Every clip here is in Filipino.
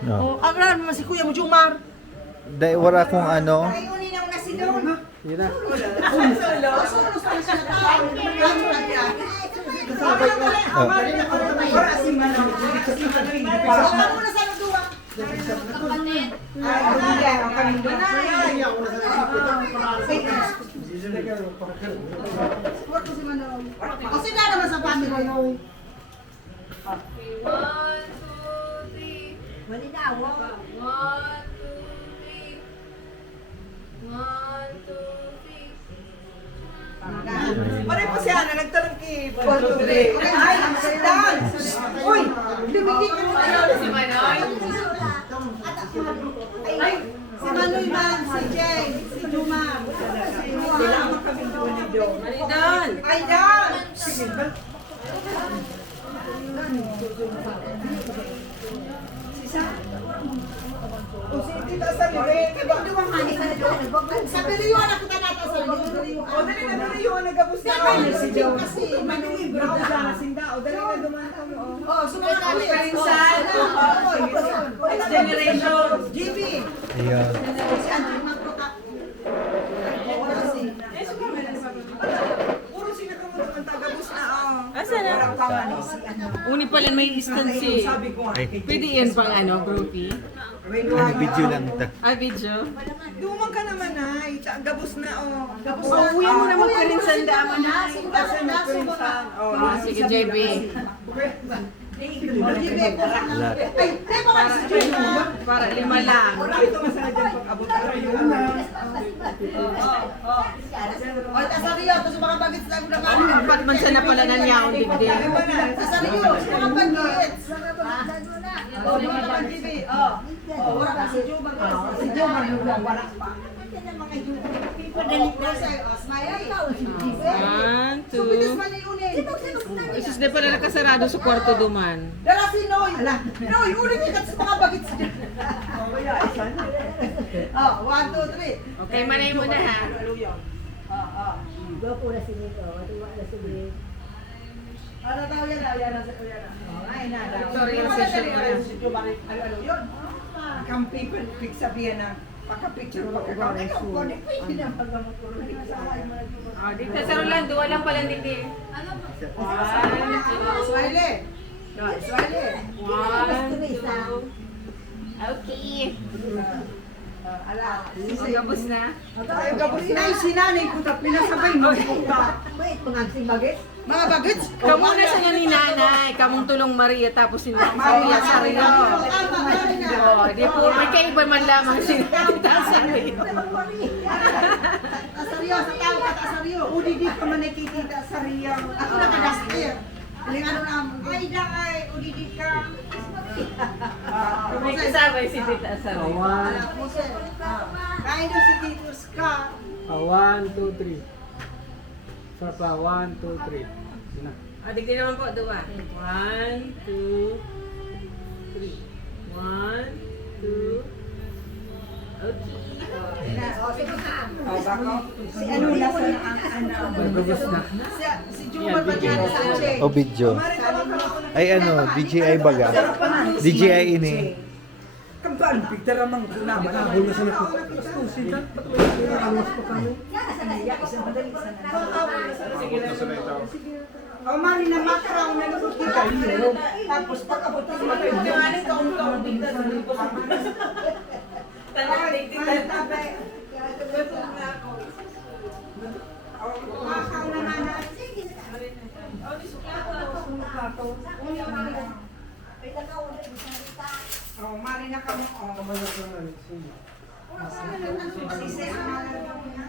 No. Oh, agran naman si Kuya mo Jumar. Dahil wala kung ano. Yun na. Kasi na naman sa family. Okay, 1, 2, 3. Wali na, wow. 1, 2, 3. 1, 2, 3. Pare po siya na nagtanong kay 1, 2, 3. Ay, dan. Uy, lumikit ka na. Si Manoy. Ay, si Manoy man, si Jay, si Jumar. Kailangan kami doon ni Joe. Maridan. Ay, dan. Sa Beriyon ako tanata sa Beriyon. O dali na Beriyon nagabus na ako si Joe kasi manungi bro sa sinda. O dali na duman ka mo. Oh, sumunod ka rin sa next generation. GB. Ayan. Si Andrew Magpaka. Puro sila ka mo naman tagabus na. Asa na? Uni pala may instance eh. Pwede yan pang ano, groupie? Ano, video lang ito. Ah, video? Dumang ka naman ay, gabos na oh. Gabos Oh, uwi mo naman pa rin sanda mo na. Asa na pinsan? Oh, Sige, JB. Para 5 lang. ito masaya dyan pag-abot ka rin. Oh, tasariyo, tapos mga bagets na ulang ano. Apat man siya na pala na niya ang digdig. Tasariyo, mga bagets. Oh, di mo naman GB. Oh, wala ka si Jumar. Si Jumar, wala pa. Padalit na sa'yo. Oh, smile. 1, 2. Supitis man yung unin. Isus na pala nakasarado sa kwarto duman. Dala si Noy. Noy, ulit ikat sa mga bagets dyan. Oh, 1, 2, 3. Okay, manay mo na ha. Ano daw yan? Ayan na sa kuya na. Ay na. Tutorial session mo na. Ano yun? Kampi ko, pick sabihan na. Pagka-picture, pagka-kamay. Pwede na pag-gamot ko. Oh, dito sa Rolando, walang palang digdig. Ano? 1, 2. Swile. Swile. 1, 2. Okay. Ala. O, gabos na. Ay, gabos na yung sinanay ko. Pinasabay mo. Mga bagets? Kamu na sa nga ni nanay, kamong tulong Maria tapos si Maria Sario. Oh, di po, may kaiba man lamang si Tita Sario. Tasaryo, sa tao ka tasaryo. Udi di ka man nakikita saryo. Ako nakadastir. Aling ano na, ay da ay, udi di ka. May kasama si Tita Sario. Ala, Mose. Kain daw si Tito Ska. 1, 2, 3. Start pa. 1, 2, 3. Yun na. Ah, digdi naman po, dua. 1, 2, 3. 1, 2. Okay. Si ano nasa ang ano. Gabos na. Si Jumar ba dyan sa Che? O video. Ay ano, DJI baga. DJI ini. Kampal, pigtara mang naman. Nakahul na sa likod. Sita. Awas pa kami. O mari na makaraw na nabot kita. Tapos pag-abot ka sa mga pagkawanin, kaunta-unta dito sa lipo sa mga. Tanang dito na tabi. Betul na ako. Makaw na nana. O, di suklato. Suklato. Oh, mari na kamo. Oh, sisi ang malarga mo niya.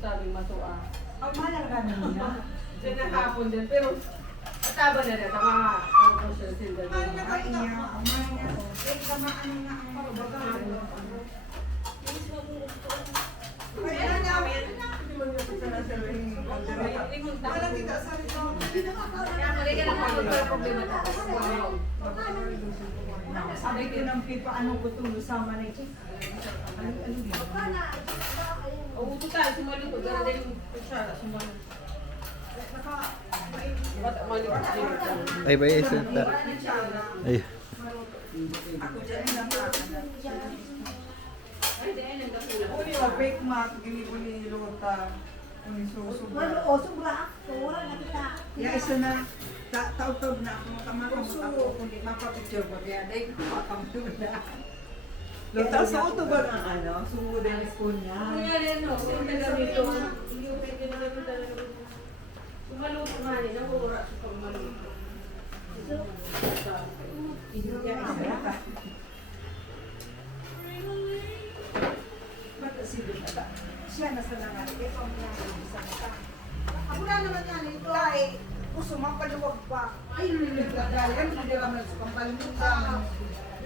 Sabing matuwa. Ang malarga mo niya. Diyan na hapon din, pero ataba na rin, tama nga. Mari na kayo niya. Mari na. Eh, kamaan na ang babaga. Ay, ano na. Walang kita sa rito. Kaya mali ka lang mga problema na. Sabi ko ng pipa, anong kutulo sa manay. O, uto tayo, sumali ko. Gara din yung kutsara, sumali. Ay, ba yung center? Ay. Ako dyan yung nakakanan. Uli, bake mat, gini-guni luta. Uli, susubra. Ya, isa na. Tautog na ako, makamakam ako. Kundi mapapicture ko kaya dahil makamakam na. Luta, suoto ba ng ano? Suoto ng spoon niya. Kumaluto nga nila, wala sa pagmaluto. Ya, isa na. Bata si Luta. Siya na sa nangyari. Ito ang nangyari sa mata. Ako na naman yan. Ito ay puso mapaluwag pa. Ay, nilagagalan. Hindi naman sa pampalimutan.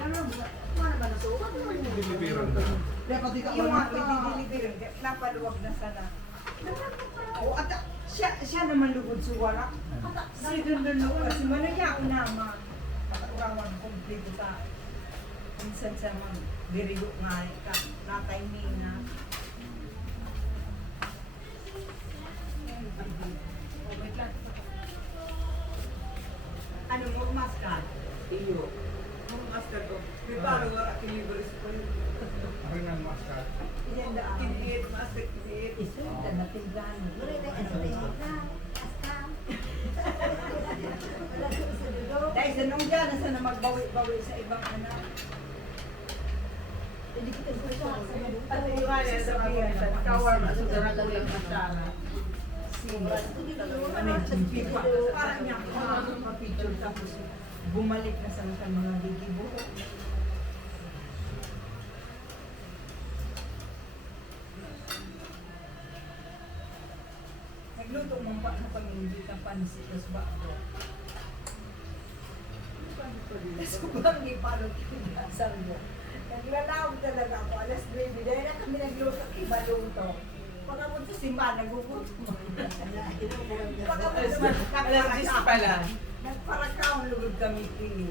Ano ba na so? Dapat di ka yung mga pwede-delivery. Napaluwag na sana. O, at siya naman lugod sa wala. Si Dundun kasi manaya ako naman. Paturawan kompleto ta. Minsan sa mga dirigo nga ka. Natay Mina. Ano mo, maskan? Iyo. Mo maskan ko. May bago nga kinibris ko yun. Ako ng mascot. Yan da. Kiniit, maskan, kiniit. Isuda na tinggan. Dahil sa nung dyan, nasa na magbawi-bawi sa ibang anak. Pati yung kanya sa mga kawar, masudara ko lang masara. Parang niya ako mapicture tapos bumalik na sa mga gigibo. Nagluto mong pa sa pag-ibig ng pansit sa bago. Sobrang ipalot yung asal mo. Naglalawag talaga ako, alas 9, dahil na kami nagluto, iba luto. Pagkapunta sa simbahan, nagugutom. Pagkapunta sa Alas 10 pala. nagparakaon lugod kami kini.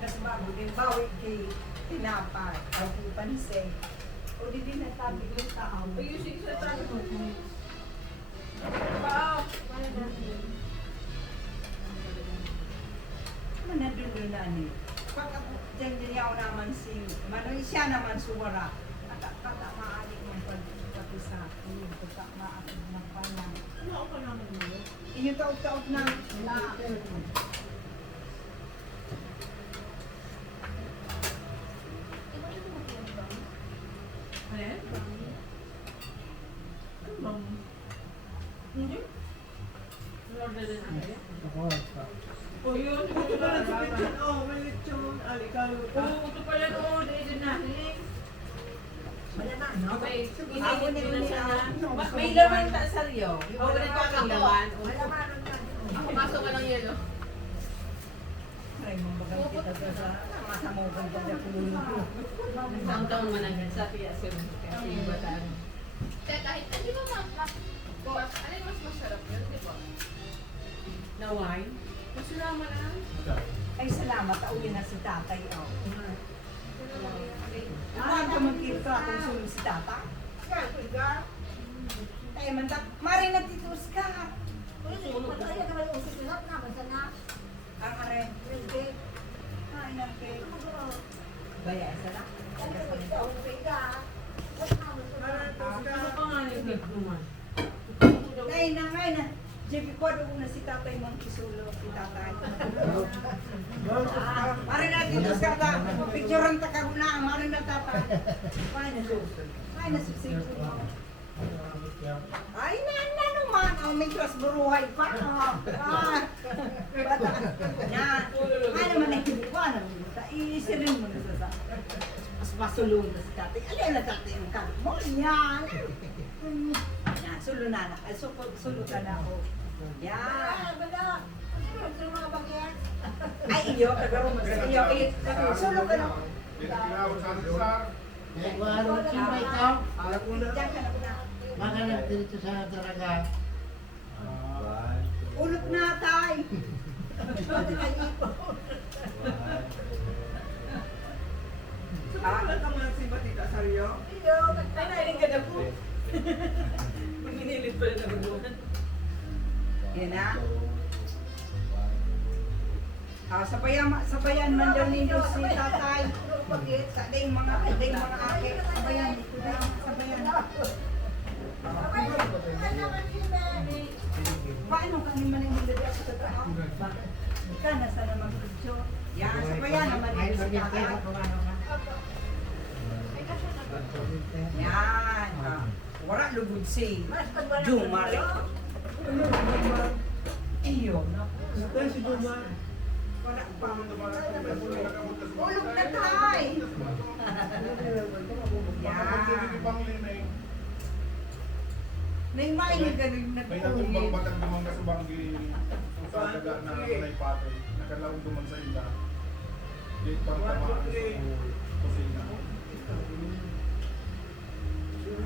Tapos bago din, bawi kay tinapay, o kay pansay. O di din natabi yung tao. Ayusin sa trato. Manadun na ni. Pag ako, dyan ako naman si, manoy siya naman suwara. Kata maali mong pagkati sa akin, kata maali ng panang. Ano ako naman mo? Iyo taot-taot na. Ayan? Ano bang? Hindi? Order din ako. Ako, sa O yun, ito pala sa picture. Oh, may lechon. Alikaluta. Oo, ito pala noon. Ito na. Wala na, no? Okay, inilip na siya na. May laman ta sa Rio. O, wala ka ng laman. Wala maroon na. Ako pasok ka ng yelo. Ay, mabagal kita doon sa masamugan ka dyan kulungan. Isang taon man ang sa PSM. Kasi yung bataan. Kahit hindi ba ano yung mas masarap yun, di ba? Na wine? Masarama na. Ay, salamat. Tauli na si tatay. Oh. Ano ka magkita kung sulong si tatay? Tayo man tak. Mari na titus ka. Pataya ka ba yung usisinap na? Basta na. Ang are. Ay, nangke. Baya, isa na. Ano pa nga yung tip naman? Ay, nangay na. Jebi ko doon na si tatay mong isulo. Si tatay. Mari na titus ka ta. Picturean ta ka na. Mari na tatay. Ay, nasusin ko. Ay, na naman. Oh, may klas buruhay pa. Oh. Ah. Bata. Yan. Ay, naman na hindi ko. Ano mo? Iisirin mo na sa mas masulong na si tatay. Alin na tatay ang kamot mo. Yan. Yan. Sulo na na. Ay, sulo ka na ako. Yan. Ay, iyo. Kagaro mo. Iyo. Sulo ka na. Diyan ka na po na. Maganap dito sa talaga. Ulot na tay. Wala ka mga simpatika sa Rio? Ay, nailing ka na po. Pag inilit pala na bubuhan. Yan na. Sabayan man daw ninyo si tatay. Sa ding mga ake. Sabayan. Paano kami man yung hindi sa tatraho? Ika na sana mag-video. Yan, sabayan naman ninyo si tatay. Yan. Wala lugod si Jumari. Iyo. Si Jumar. Wala pa. Ulog na tay. Yan. Nang mainig ka rin May natumbang batang naman ka sa banggi sa daga na may patay. Nakalaong duman sa ila. Dito pang tamaan sa kusina.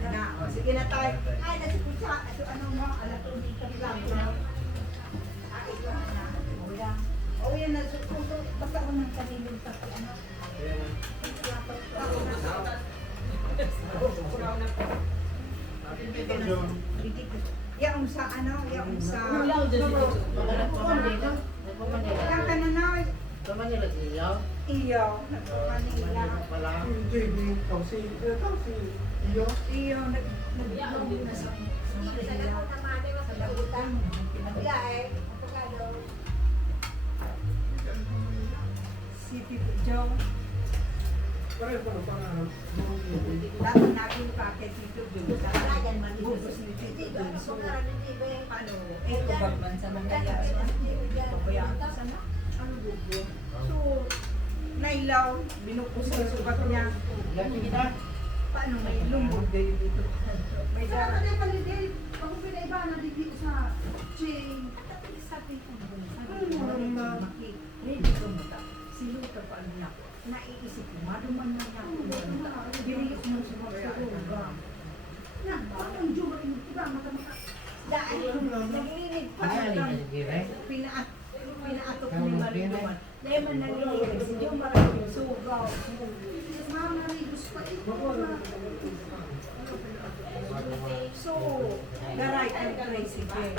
Na, o sige na tayo. Ay, nasiputsa. Ano mo? Alam ko, hindi ka bilang ko. Ay, ito na. O yan, nasupunto. Basta ako ng kanilin sa ano. Yang sa ano, yang sa... Yang kananaw. Iyo, nagpapanila. JB, Tausi. Iyo. Iyo, nag-vlog na sa... Si Tito Joe. Pareho pa na pangarap. Dapat natin packet Tito Joe. Bubos ni Tito Joe. So, ano, ito ba man sa nangyayari? Pabayaan ko sana. Ano bubo? So, nailaw, binukos sa sugat niya. Paano may lumbog kayo dito? May dara. Ako pinaiba na dito sa chain. Hindi ko mata. Sino ka pa niya? Naiisip ko, maduman na niya ako. Binilis mo sa mga suga. Na, ang juba rin iba mata-mata. Dahil, naglinig pa. Pinaatok ni Mariduman. Dahil man naglinig, si Diyo maraming sugaw. Mama narigos pa ito. So, garay ang president.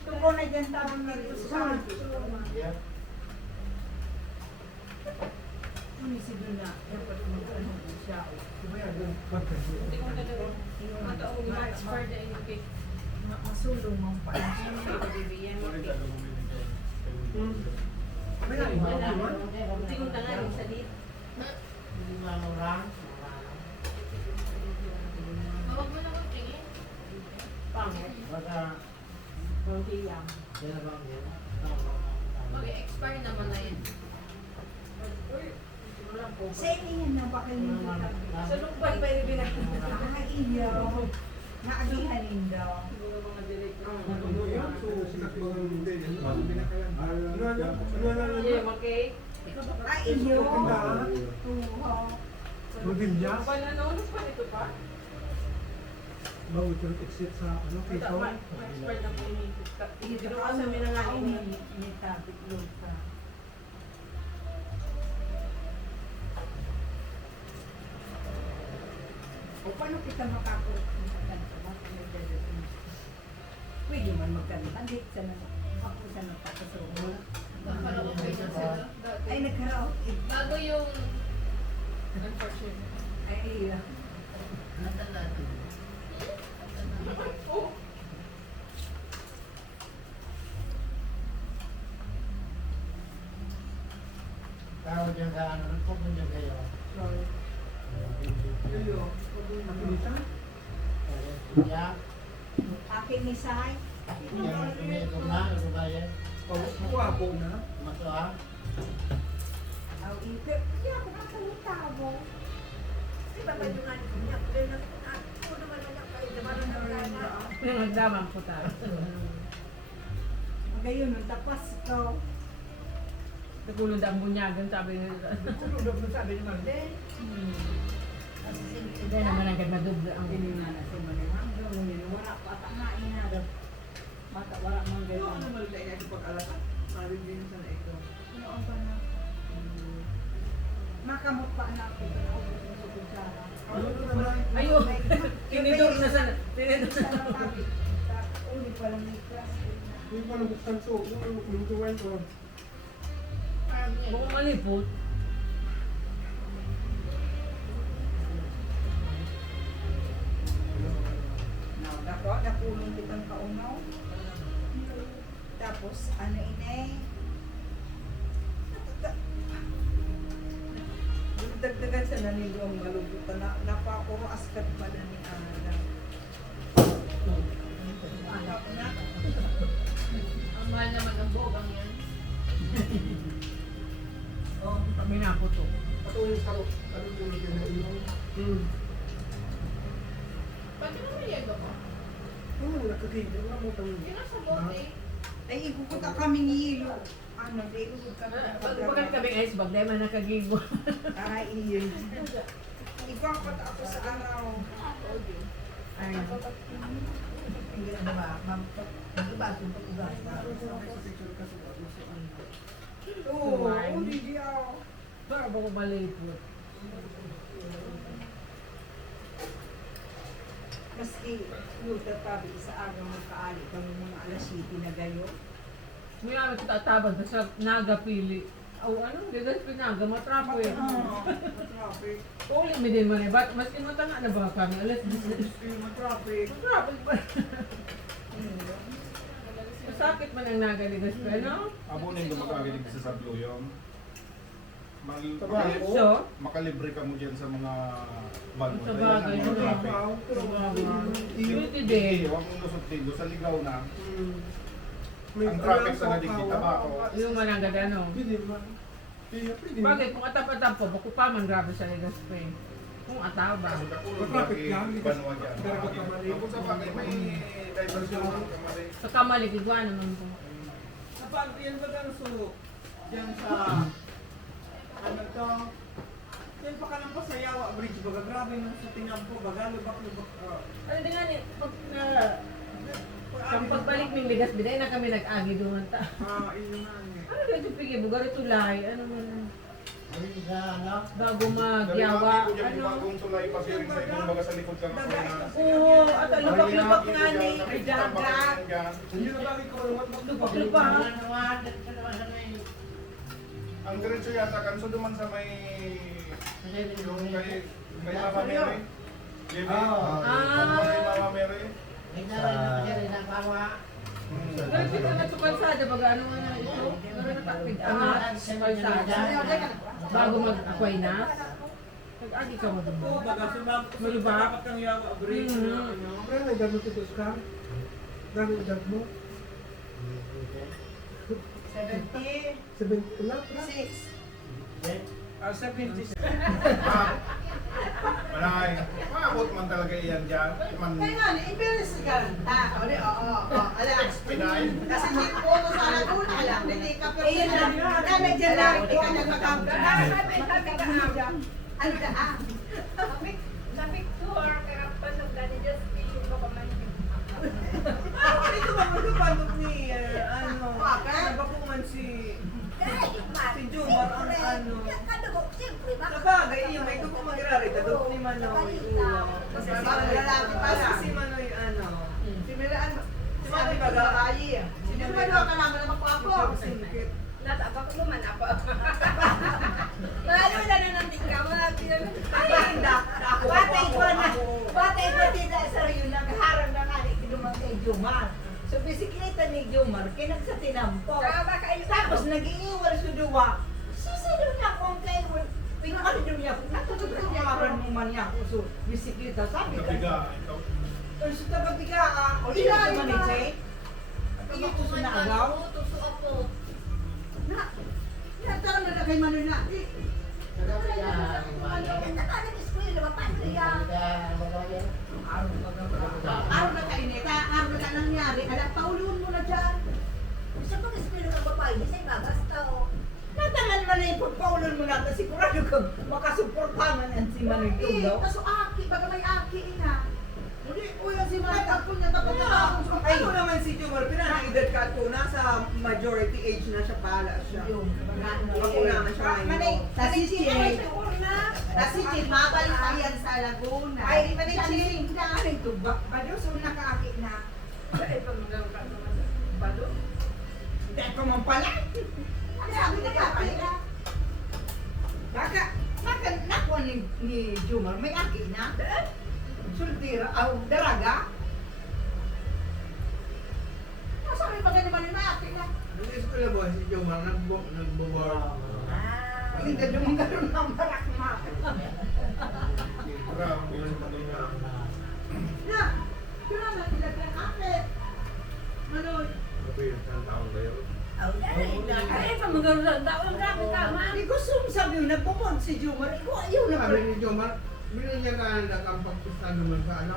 Tungkol na dyan tawang nito sa si Duna, dapat mag-ano siya. Masulong mo pa. Huwag mo na magtingin. Mag-expire naman na yun. Sa inyo na bakal nito. Sa lukban pa yung binakita. Nakaiyaw. Naagihanin daw. Ano yan? So, sinakbagan mo din. Ano binakayan? Ano Yeah, okay. Ay, iyo. Tindahan? Oo. Rodilya? Nanonood pa nito pa? Bago yung exit sa ano, Quezon? Ma-expire na po yung Ito Dito kasi kami na nga ini. may topic load ka. O paano kita makakulit? Pwede man magkantandit sa ako sa nagpapasumo. Karaoke na sila. Ay, nagkaraoke. Bago yung unfortunate. Ay, iya. Natanda na. Tawag yan sa ano, kung nandiyan kayo. Napilitan? Kaya, Akin ni Sai. yan tumitom na, nagbabayan. Wapo na. Mato ha? Aw, ito. Kaya ako nakasalita mo. Di ba ba yung ano niya? Ako naman na kayo. Diba na Nagdamang po tayo. Magayon, nung tapas ko. Nagulod ang bunyagan, sabi nila. Sabi ni Marde. Hindi naman ang nagmadubla ang Hindi na na si Manimanggo. Wala pa tangain na. Mata, wala mang Ano ganyan. naman lang yan yung pag-alasan? Sabi din sa na ito. Oo ba na? Makamot pa na ako. Sa kutsara. Ano naman? Ayun! Tinidor na sana. Tinidor na. Uli pa lang may class. Hindi pa nabuksan so, yung tuwan ko. Kung malipot. Nako, napulong kitang kaunaw. Tapos, ano inay? Dagdagan sa nanilo ang malubutan na napakuro askat pala ni Ana. Anak na. Ang mahal naman ng bogang yan. Oh, Kami na po to. Patuloy sa ano yung yung Ba't yun naman yego ko? nakakita na mo tang. Yun ang sa bote. ay ikukuta kami ni Ilo. Ano, di ikukut kami. Pagkat kami ice bag, dahil man nakagibo. Ay, iyon. Ikukut ako sa araw. Ay, hindi na ba? Hindi ba? Oo, hindi ako. Para ba ko malipot? Maski luta tabi sa araw magkaali kami mga alas 7 na gayo. May namin kita tabag sa nagapili. O ano, gagas pinaga, matrapo eh. Traffic. Uli mi din man eh. Ba't mas inutanga na ba kami? Alas 10. Traffic. Matrapo pa. Masakit man ang nagaligas pa, no? Abo na yung dumagaling sa sabluyong. So, Makalibre ka mo dyan sa mga van mo. Sa Dahil bagay, ang mga no? traffic. Pwede din. Huwag mong lusot dito sa ligaw na. May Ang traffic sa nadigita ba ako? Yung manangga ano. Pwede ba? Pwede. Bagay, kung atap-atap po, baku pa man grabe sa ligas pa eh. Kung ataba. Traffic yan. Banwa dyan. Kung sa bagay may diversion ng kamali. Sa kamalig, igwa naman po. Kapag yan ba ang sulok? Diyan sa... Ano to? Yan pa ka lang pa sa Yawa Bridge. Baga grabe nang sa tinampo. Baga lubak-lubak. Ano din nga niya, pag sa pagbalik ng ligas, biday na kami nag-agi doon ta. Iyon na niya. Ano dito pigi, bugar tulay, ano man. Ay, sa ano? Bago magyawa, Dali ko dyan ano. bagong tulay pa siya rin sa ibang baga sa likod ka na. Oo, at lubak-lubak nga ni, may dagat. Hindi na bakit ko Lubak-lubak. Ang diretso yata kanso duman sa may yung kay Mama Mary. Levi. May Mama Mary. Pero kita na sa kalsada, baga ano nga na ito, pero natapig angat sa kalsada. Bago mag-akway na, nag-agi ka mo doon. Baga sumabot ko sa Malubak. dapat kang Yawa Bridge. Mhm. Ano? Kaya may gamit ito ka? Gamit edad mo? 76. 70 lang? 76. Malay. Maabot man talaga iyan dyan. Man Kaya nga, i-beres ka lang. Oo. Alas. Pinay. Kasi hindi po ko sa Laguna lang. Hindi ka pero ayun lang. Kaya dyan lang. Ikaw ang nagmakampi. Ano ka ah? Ito ba magkapandok ni ano? Ano ba man si Jumar ang ano? Sabagay, yung may dugo mag-rarita, dugo ni Manoy. Kasi si Manoy, si Manoy ano? Si Miraan. Si Manoy baga. Si Miraan ka naman na magpapo. Singkit. Lalo na nananting ka, mga pinag- Ay, hindi. Ako. Batay ko na. Batay ko tita sa rin nagharang na nga ni Kilumang kay Jumar. So bisikleta ni Jumar, kinag sa tinampo. Tapos nag-iiwal sa duwa. Sisilo niya kung kay pinakalido niya kung natutulungan mo man niya kung so bisikleta. Sabi ka. Nabiga. Ikaw. Pero sa tababiga ka, o ila naman ni Jay. Iyo ko sa naagaw. Natara na kay Manoy na. Araw na kainita, araw na ka nangyari. Alam, paulun mo na dyan. Natangan mo na yung pagpaulun mo na. Sigurado kang makasuportahan yan si Manoy Tugaw. Kaso aki, baga may aki ina. Hindi, uyan si Manoy ako niya tapos na Ay, ano naman si Jumar, pinanaidad ka ito, nasa majority age na siya pala siya. Ako naman siya ngayon. Kasi mabal ayan sa Laguna. Ay, Manay, ano ito ba? Bado, so nakaakit na. Eh, pag magkaroon ka naman sa palo. Hindi ako man pala. Ano sabi na ka? Baka nakuha ni Jumar, may aki na. Sultira, daraga. Sabi ba ka naman yung may aki na? Hindi ko na ba si Jomar nagbo-board. Hindi ka naman karoon ng barakma. Grabe yung kanina. Na, kaya na ilagay aki. Manoy. Grabe yung isang taon ba yun? Ay, pag magkaroon ng taon, grabe tama. Hindi ko sabi yung nagpupod si Jumar. Ikaw ayaw na Sabi ni Jomar, binigyan ka na kang pagpusta naman sa ano?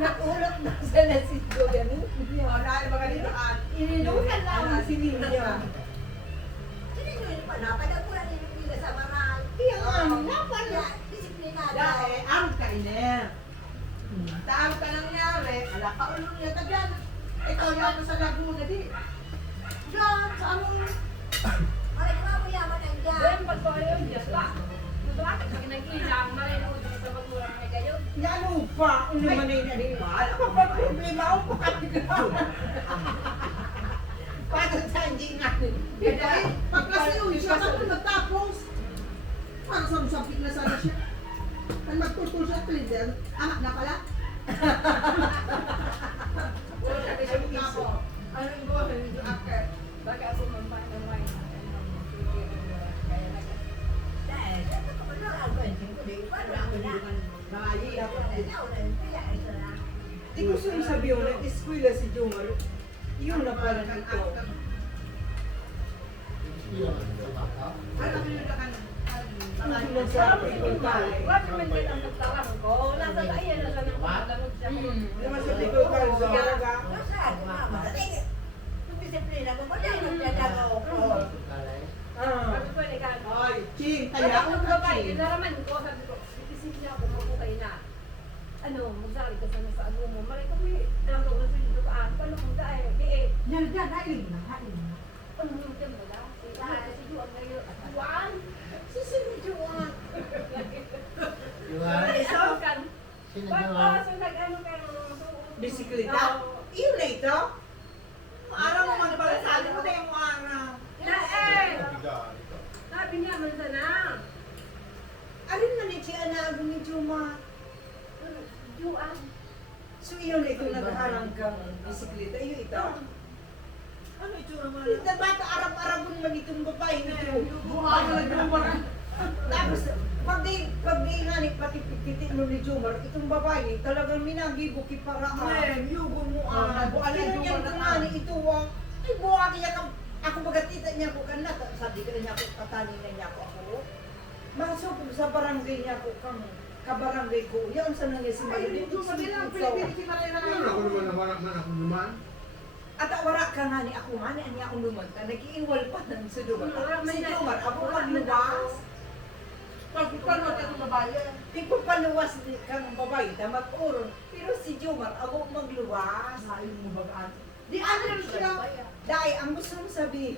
Nag-ulap na sa nasito ganun. Dahil ba kanina ka? Ininukan lang si Lilia. Kaya nga, napala. Dahil, ang kainin. Taang ka nangyari, ala ka ulong niya ka dyan. Ikaw yan sa Laguna di. Diyan, sa anong... Then, pag ko ayun, Diyos pa. Gusto ka, pag nag-ilang, marinig ko sa magulang na kayo. Ano pa? Ano naman ay nariwala? Ano pa problema ako pa Paano sa hindi nga? Dahil, pagklase yun, siya ka kung nagtapos. Parang sampik na sana siya. Ang magtutul siya, Twitter, anak na pala. Wala ka siya ako. Ano yung buhay nito, akar? Baka ako mamay. Kaya na ka. Di ko sinasabi yun, nag-eskwela si Jomar. Yun na pala dito. Ano yun na ka na? Hindi mo sabi kung tayo. Wala naman din ang nagtawang ko. Nasa tayo na siya ng pagkalamog siya. Naman sa dito tayo sa Daraga. Sabi ko, nagano. Ay, Chin, Kaya kaya ako ako ng ka, babae, Chin. naraman ko, sabi ko, itisip niya ako, mabuhay na. Ano, magsali ka sana sa ano mo. Malay kami, nandun ko sa dito ka, paano kung dahil, di eh, Yan, hailin na, hailin na. ano yung tiyan mo lang? Kasi Juan ngayon, Juan! Sisi ni Juan. Jomar, Ano kan? sino Pag Jomar? so nag-ano kayo, Bisikleta? Iyon na ito? Araw mo man pala, sabi mo na yung araw. na eh! Nabigaan ito. Sabi niya, man sana. Alin na ni siya na ako ni Juma? Juan. So iyon na itong nagharang kang bisikleta. Iyon ito? Ano itsura mo? Hindi bata arab-arab mo naman itong babae nito. Buhay na Jumar. Tapos, pag di nga ni pati pitit mo ni Jumar, itong babae talagang minagibo kiparaan. Ngayon, yugo mo ang buwan na Kaya Jumar niyan na nga ni ito wang, ay buwa kaya ka, ako bagatita niya ko kanat, sabi ka na niya ako, patani na niya ako ako. Masok sa barangay niya ko kang kabarangay ko, yan sa nangyay si Ay, Mayo. Jumar nila, Pilipini si Marina Ano ako naman naman ako naman? At wala ka nga ni ako nga ni ako lumanta, nag-iiwal pa ng sa Jumar. Si Jumar, ako magluwas. Pagkukan mo ka babae. Di ko paluwas ni kang babae, damat oron. Pero si Jumar, ako magluwas. Ayaw mo bagaan. Di ano rin sila. Dahil ang gusto mong sabihin,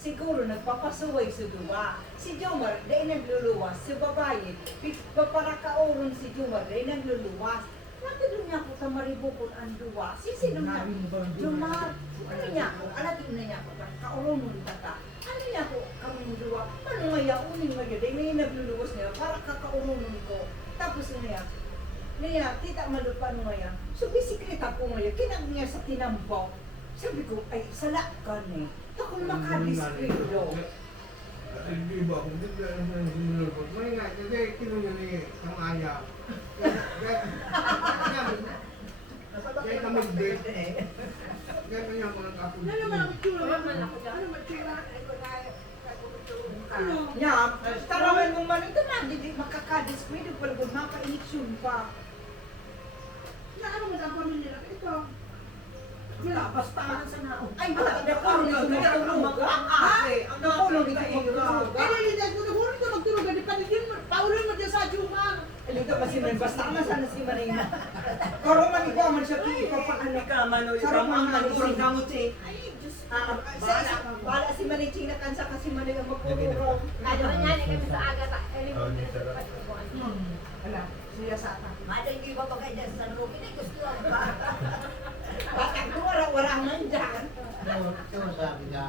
siguro nagpapasuway sa duwa. Si Jomar, dahil nagluluwas. Si babae, para kaoron si Jomar, dahil nagluluwas. Natulong niya ko sa maribukon ang duwa. Sino niya? Jomar, ano niya ko? Alatin na niya ko. Kaoron mo ka. Ano niya ko? Kamong duwa. Ano nga uning nga dahil may nagluluwas niya para kakauron ko. Tapos niya, tita malupa nga yan. So bisikleta ko nga kinag niya sa tinambaw. Sabi ko, ay, sala ka ni. Ako makadiskrito. Hindi ba kung hindi na ang sinulog ko? May nga, kasi kinungan ni ang aya. Kaya kami break. Kaya kanya ko ng kapon. Ano naman ang itsura? Wala man ako dyan. Ano naman itsura? Nya, tarawan mo man ito na, hindi makakadiskrito. Palagod, makainitsyon pa. Na ano mo ang pamilya? Ito. Wala, basta sa naon. Ay, bakit ako nito magtulog? Ang ate, ang nakulong ito magtulog. Ay, hindi ko na huli ka magtulog. Hindi pa din, pauloy mo dyan sa Jumar. Alam Ito kasi may basta na sana si Marina. Karo man ikaw man siya ikaw pa ano. Kamano, Sarap ang ang nagurang manising. gamot eh. Bala si Mariching na kansa kasi Marina magpupuro. Kaya nga, kami sa aga ta. Oh, hindi sarap. Wala, siya sa akin. Mada yung iba pa kayo dyan sa lukin eh, gusto lang ba? Bakit ko wala man dyan? Ito sabi ka.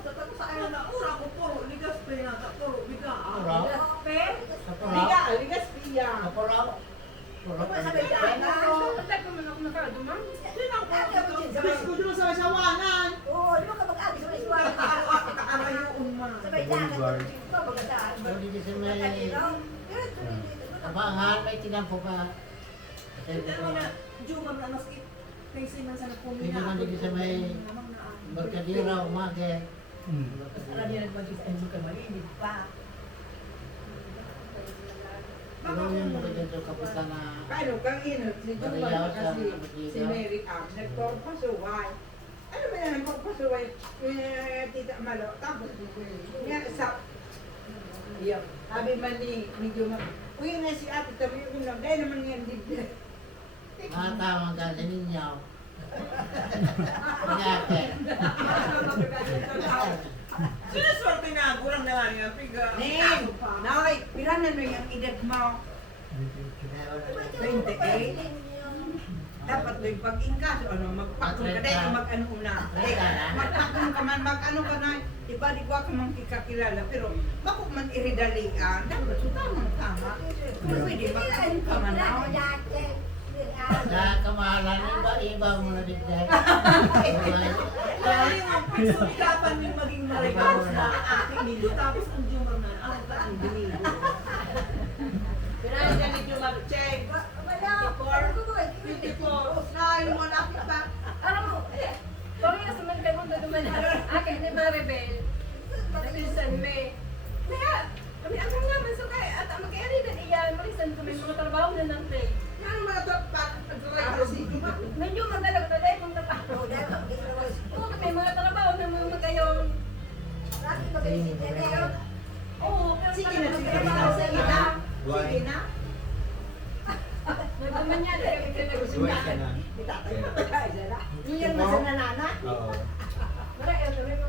Tatapos sa ayaw na, ura ko puro, ligas pa yun ata, puro, biga. Puro? Pe? Sa puro? Liga, ligas piya. Sa puro? Puro? Kung sa may dana. Patay ko man ako nakadumang. Gusto doon sa sawangan. Oo, di ba kapag agis mo iswa? Arayoon ma. Sa may dana, ito magandaan. Hindi kasi may Pero ito dito. abangan, may tinampo ka. Kasi Ito mo na, Jumar na naskip. Kasi man sa napumina. Hindi man hindi sa may Mercadera, umage. Alam niya nagmagis ay muka malinig pa. Pero yung mga dyan sa kapitan na Paano kang inot? Si Jumar kasi si Mary Ann nagpapasuway. Ano ba yan nagpapasuway? Tita Malo. Tapos niya sa sabi man ni Jumar, uy na si ate tabi ko lang. Dahil naman yan dibdib. matawag ka sa ninyo. Pagkake. Sinaswerte na, gurang na nga niya, piga. Nen, Nay, piranan mo yung edad mo. 28. Dapat do'y pag-ingkaso, ano, magpakong ka dahil mag-ano una. Magpakong ka man, mag-ano ka na, iba di ko ako man kikakilala, pero bako man iridalian, dapat so tama. Kung pwede, mag-ano ka man na. Sa kamahalan, iba mo na din dyan. Kaya yung pagsumikapan yung maging marigas na ating nilo, tapos ang Jumar na, ang taong dinilo. Piranan dyan ni Jumar, check. 24. Nay, mo na pa. Alam mo, kami na sa man kayo duman akin ni Maribel. Nagpinsan me. Kaya, kami ang naman so kaya at mag-eri din iyan, marisan kami mga trabaho na ng play. Ano mga to, pag-drive si Jumar? Medyo magdala ko tayo kung trabaho. Oo, kami mga trabaho na mga magayon. Oo, pero Sige na, sige trabaho na. sa Sige ina. na. Sige na. Nagpamanyada kami kayo nagsimbahan. Iyan mo sa nanana? Oo. Wala kayo, sabi mo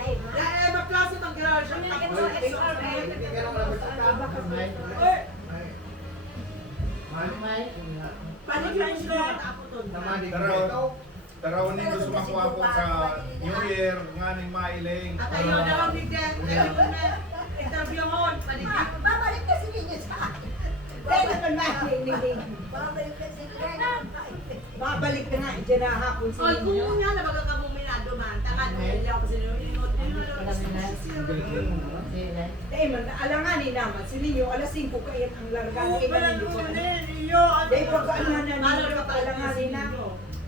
Eh, maklase ng garage. May. Panigyan siya. Darawin nito sumakuha po sa New Year, nga ning mailing. At ayaw na lang bigyan. Ayaw na. Interview mo. Panigyan. Babalik kasi ninyo sa akin. Dahil naman makinig. Babalik kasi ninyo. Babalik ka na. Diyan na hapon sa Ay, inyo. kung nga na baga ka buminado man, tangad mo, hindi ako sila yung Dahil man, alanganin naman. Si Ninyo, alas 5 kayo ang larga. Oo, Iba pala ninyo nung pa. unin, iyo. Dahil pagkaalan na Malo ninyo, ka pa alanganin na.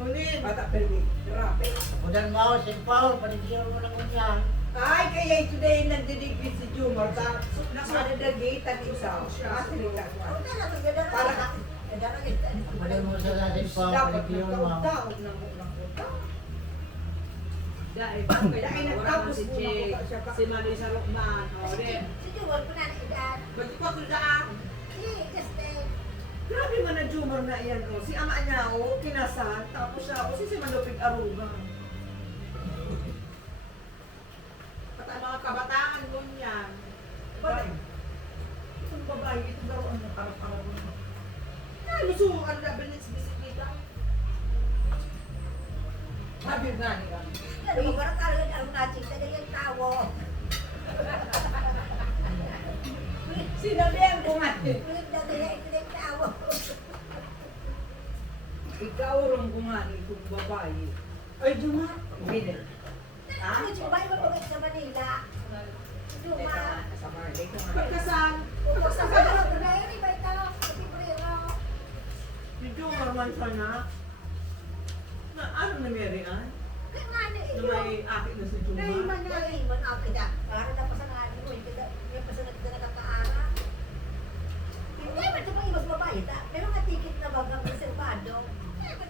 Unin. Bata, permit. Grabe. Udan mo, St. Paul, panigyan mo lang niya. Ay, kaya today nagdidigit si Jumar. Nakadadagit ang isa. Masilita. Para ka. Pwede mo sa St. Paul, Dapat panigyan mo. nagtaog na mo lang ito. Dahil Dahil nagtapos si po na Che, ko siya. si Manoy sa Rokman. O, di. Magkipag daan. Grabe man na Jumar na iyan, o. Si ama niya, o, kinasal. Tapos siya, o, si Malupig Aruga. Pata mga kabataan mo niyan. Bakit? Itong babae, itong daroan mo, arap-arap mo. Ay, lusuan na, bilis-bisit kita. Sabi nga nila. Sinabihan ko nga. Ikaw rin ko nga ni kung babae. Ay, Jumar. Pwede. Ha? Sa barley ko nga. Pagkasal. Si Jumar man sana. Na, ano nangyari, ah? Na may akit na si Jumar.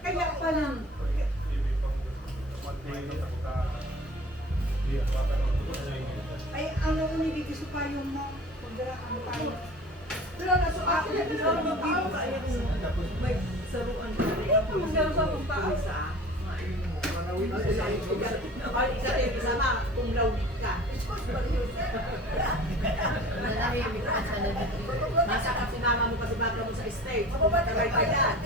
Kaya pa lang. Ay, ang unibigay sa payong mo. Pero naso ako na ito ang mag-iwa kaya may saruan ka rin. Kung meron sa kong paasa, ay, isa rin kasama, kung lawit ka. Nasa ka sinama mo kasi bata mo sa stage. Magkabay ka yan.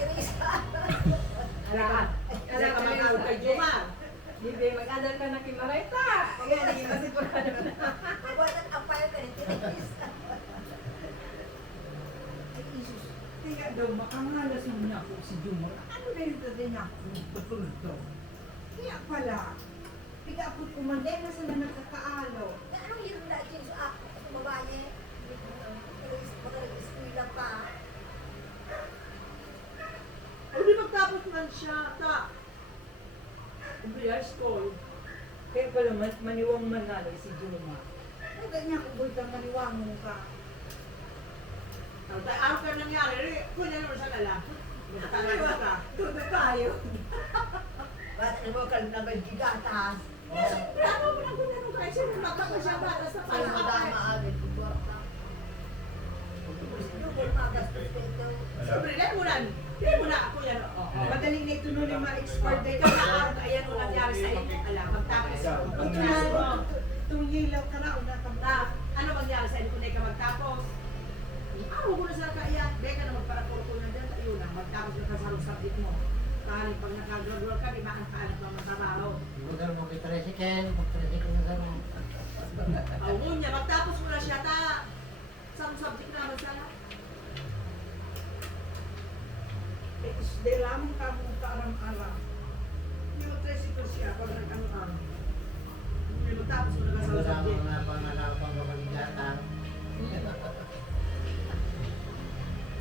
Kaya ka mag-awag kay Jumar. Hindi, mag-andal ka na kay Marita. Kaya naging masigurado na. Kaya daw makangalas mo na ako si Jumar. Ano na yung tatay na ako patulog daw? Kaya pala, piga ako kumanday na sila nakakaalo. O di magtapos man siya, ta. High school. Kaya pala maniwang manalo si Jumar. Ay, ganyan kung bultang maniwang mo ka. After nangyari, kunya naman sa lalaki. Magtatangay ka. Tuto tayo. Bakit mo ka na may gigatas? Bravo mo na kung ano kayo. Sino magkakasya siya ba? Tapos na pala. Siyempre, dahil mo na. Dahil mo na ako yan. Madaling na ito nun yung mga expert dahil Ikaw na araw na ayan mo nangyari sa inyo. Alam, magtapos. Tungilaw ka na, una ka Na, ano mangyari sa inyo kung di ka magtapos? Araw ko na sa kaya. Di ka na magparapuro ko na dyan. Ayun na, magtapos na ka sa subject mo. Kahit pag nakagradual ka, di ba ang kaanap ng matrabaho? Bukan mo kay tricycle, mag-tricycle na gano'n. Oo niya, magtapos mo na siya ta. Sa subject naman sana. Di lamang ka mong kaaram-aram. Hindi mag-tricycle siya pag nag-ano-ano. Hindi magtapos mo na ka sa Wala mo subject. na pangalapang kapagigatan.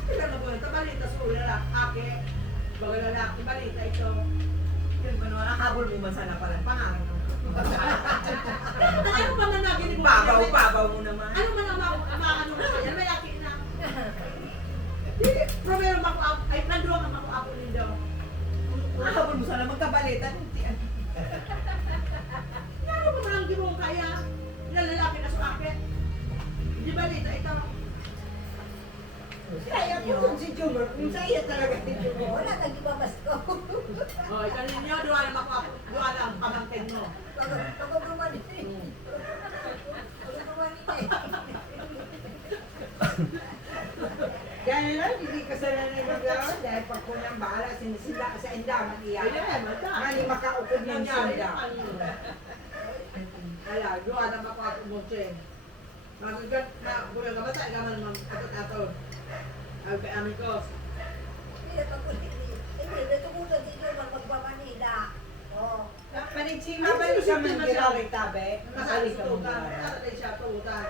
Kailan na po yun? Tabalita sa ulala. Ake, baga lalaki, balita ito. Yun ba naman, habol mo ba sana pala pangalan mo? Ano ba na naginig mo? Babaw mo naman. Ano man ang ano na kaya? May laki na. Di, pero maku-up, ay nandoon ang maku-up ulit daw. Habol mo sana magkabalitan. Ano ba ang gimong kaya? Ilang lalaki na sumakit? Di balita ito. Kaya po kung si Jumar, kung sa iya talaga si Jumar. O, ikaw ninyo, doon ang maku-up, doon ang pamangkin mo. Dahil lang, hindi kasalanan ng gawin dahil pag kunyang bahala, sinisila sa indaman iyan. Ay, mata. Mali makaukod ng Nangyari sinda. ang ano. Wala, doon ang maku-up mo siya. Magagat na, bulang kabata, gaman ng atot-atot. Ay, kay amin ko. Panigsima ba yung siya man girari tabi? Masali ka mong Tututan, girari. natatay siya, tututan.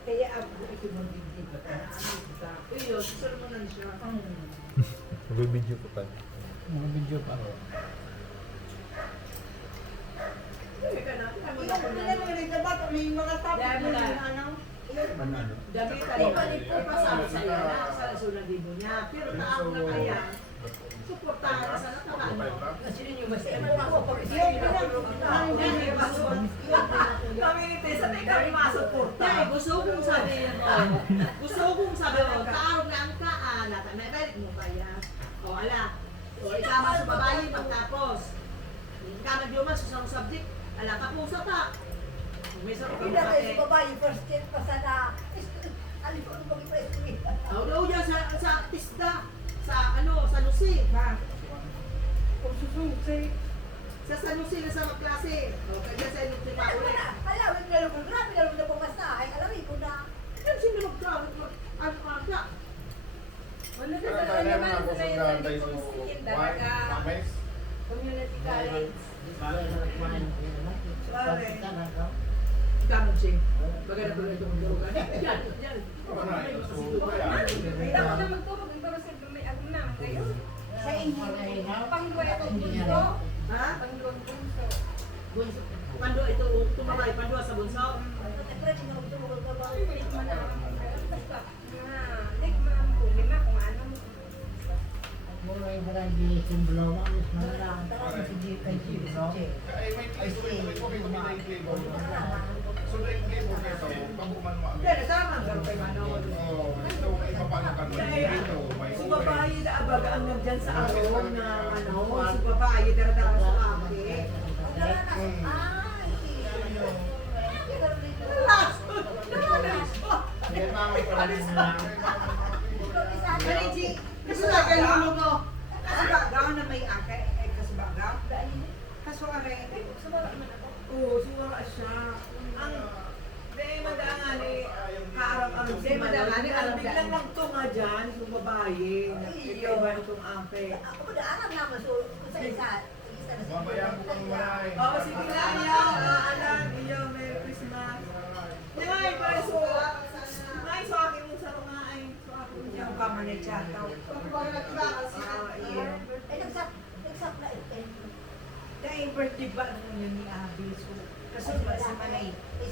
Kaya ako ito mong bigdi ba ka? Iyo, susulmunan siya. Nag-video ko pa. Mga video pa. Hindi ka na, kami Yung na kung ano rin dapat, may mga topic Dahil na wala. yung ano. Manalo. Dabi tayo, ipasama sa iyo na sa lasunod din mo niya. Pero taako na kaya, suportahan ka sa nakamano. Kami ni Tessa, may kami masuporta. Dahil gusto kong sabihin mo, gusto kong sabihin mo, kaarong lang ka, nata, may balik mo kaya. O, ala, o, ikama sa babae, pagtapos. Ikama di man sa subject, ala, kapusa pa. May sarap ka pati. Daw dyan sa tisda, sa ano, sa Lucy. Kung sususi, Sa San Jose na sa magklase. O, kaya sa Lucy pa ulit. Yan sino magkawit mo? Ano ka? Ano ka Kaya sa tayo naman naman ako sa sa iyo gantay sa sa Sikin wine, talaga. mames. Community college. Ikaw mo siya. Baga na pala itong dugan. Yan, yan. Ano na, so, kaya. Dapat na magtulog. Ito kasi may agna. Ngayon. sa inyo. Pangbuhay itong bunso. Ha? Pangbuhay bunso. Bunso. Pando ito, tumabay, pando sa bunso. Lik mo na. Basta. Lik mo na po. Lima kung ano. Mulai berani sebelum harus marah. Ay, may flavor. So, yung flavor nito, pag umanma. Dahil sama ang kay Manong. Oo, ito, may iba pa na kami. Ito, may Si babae na abaga ang nandyan sa araw na ano, si babae dara-dara sa ate. Kasi nagkalulo mo. Kasi bagaw na may akay, kasi bagaw. Kaso aray, oo, sumara siya. Ang, di madangan eh, kaarap-arap si madangan eh, alam biglang nagtunga dyan, yung babae, nakikaiba itong ate. Mabayang ko kang walay. Oo, sige lang yan, alam, iyo, Merry Christmas. Ngay, preso, ngay, so akin mo sa rungaay, so akin mo dyan. Yung kama ni Chataw. Dahil birthday ba naman yun ni Abby, so kasunod si Manay,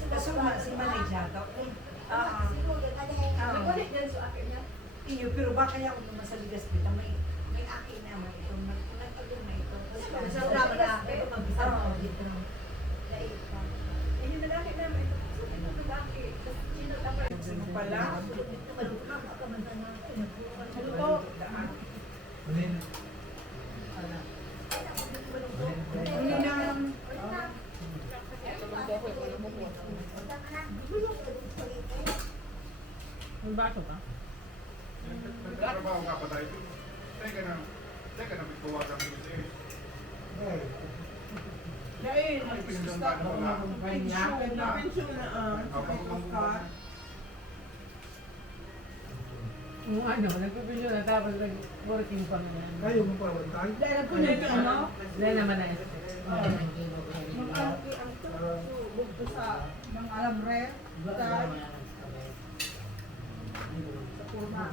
kasunod si Manay Chataw. Nakulit din sa akin niya. Iyo, pero ba kaya kung masaligas kita, may akin naman ito, nagpagod na ito. Sa naman na, Ayun na laki namin. Sino lalaki? Sino dapat? Sino pala? Ano po? Hindi na, May baso ka? Nagtatrabaho ka pa tayo. Teka na, may bawasan ko siya. dahil, Ay, pinagdang mo na. na-pension na Oscar. Yung ano, nagpipilyo na tapos nag-working pa nga. Kayo mo pa wantay? Dahil nagpunod yung ano, Dahil naman na yun. mag-alki ang bugto sa mga alam rin, dahil sa kurma.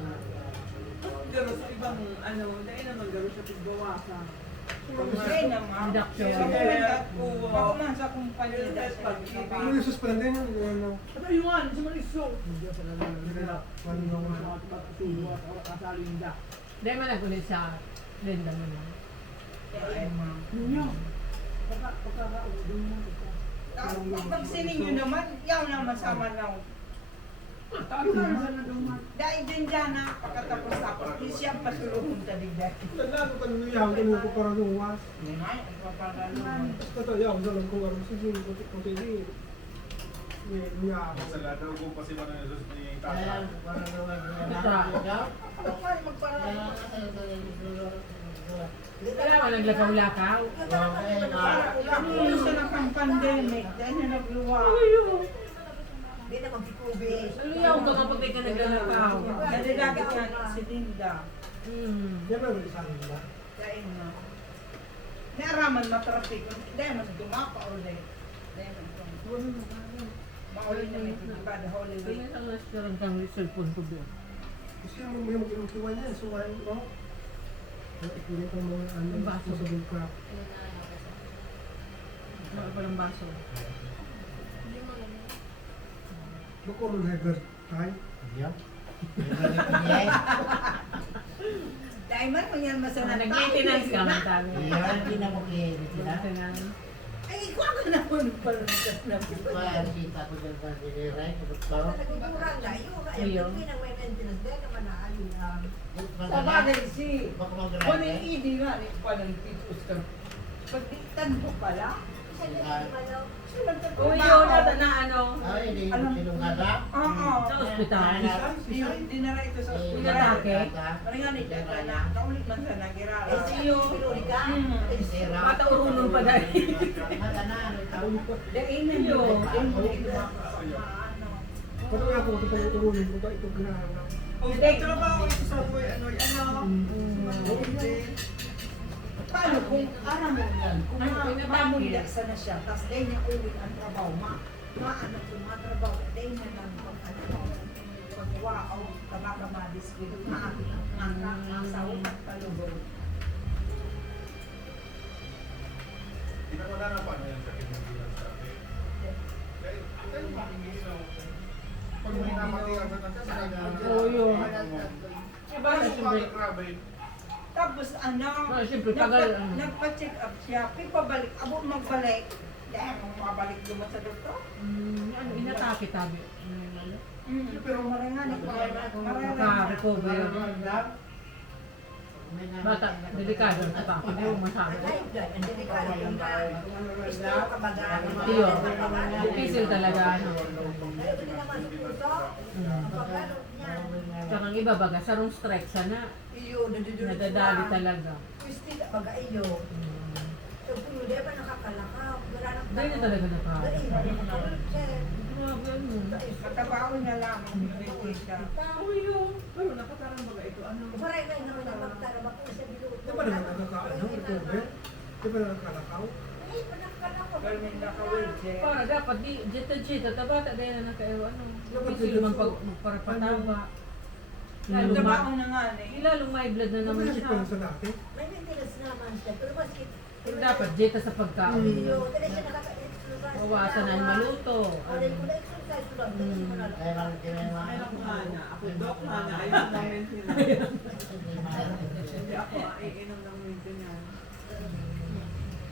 Garo sa ibang ano, dahil naman garo siya pagbawasan. Dahil naman, Reduction. sa kuwenta ko, ako man sa kumpanya, dahil pag-ibig. Ano yung suspend din yun? Ano? Ito yung ano, sa mga iso. Ano naman? Dahil man nagulit sa Linda mo na. Pag sininyo naman, yaw naman sa manaw. Dahil din dyan na pagkatapos tapos, di siya pasulungan taligdag. Naglago ka nung iyaw, ganun ko parang luwas. Basta iyaw, dalang ko parang sige, kung sige. Iyaw. Sa ladaw ko pa si Manang Jesus ni Tata. Kaya mo naglakaw-lakaw. Gusto na pang pandemic, dahil na nagluwa. Hindi na magkikubis. Luyaw ka kapag di ka naglalakaw. Nalilagit nga si Linda. Yan ba yung isang nila? Dahil na. Naaraman matrafik. Dahil mas dumapa ulit. Dahil maulit na may pagkipad, Holy Week. Kaya ang restaurant kang cellphone ko doon. Kasi may mag-inutuwa niya, suwain mo. Ipilit ang mga ano, Ang baso. sa crap. Wala pa ng baso. Bako mo na-heber tayo? Dahil man kung yan masarap. Nag-maintenance ka man tayo. Hindi na mo kaya Maintenance. Ay, ikaw ka naman pala na. kita ko dyan sa diniray, doktor. Nagugurang na yun. Ayun. Ang may maintenance din naman na ayun. Sa Baka bagay si. mag-drive. Kung yung idi nga, rin pa ng titus ka. Pagdiktan mo pala. O yun, na ano. Ay, hindi mo sinungada. Oo. Sa ospital. Dinara ito sa ospital. Inatake. Parang nga nito na. Naulit man sa nagirara. Eh, siyo. Sira. Mataurunon pa dahil. Mata na, ano tao. Dahil na yun. Pato nga po, ito pang urunin ko ba ito ginagawa? Hindi, trabaho ito sa boy. Ano. Paano kung alam mo yan? Kung mamulaksa na siya, tapos dahil niya uwi ang trabaho, maano kung matrabaho, dahil niya lang pag-wow, kabakamadis, maasaw at palubog. Hindi na wala na pa na yan sa kinubilan sa atin. Dahil makikinaw. Pag may namatigan sa nasa Oo, yun. Bakit sumagal grabe? Tapos ano, Siyempre, tagal. nagpa-check up siya. Pabalik, abot magbalik. Dahil mabalik naman sa doktor. Ano, inatake tabi. Pero marangan, Naka-recover. Bata, delikado ang atake. Hindi mo masabi. Iyo, difficile talaga. Ano. Tsaka ang iba baga, sarong strike sana. Nadadali talaga. Dahil na talaga nakaka. Grabe ano. Matabaho na lang. Pero nakatarang ba ito? Ano? Di ba naman nakakaano? Recover? Di ba nakakalakaw? Pero may naka-wheelchair. Para dapat di jeta tabata dahil na nakaewa ano. Difficile naman magparapataba. Nagtabaho na nga Lalong may blood na naman Naman siya. siya sa dati. May maintenance naman siya, pero maski Pero dapat jeta sa pagkaon. Bawasan ang maluto. Ay, naku, Hana. Ako, Doc, Hana. Ayaw ng maintenance. Hindi ako iinom ng maintenance.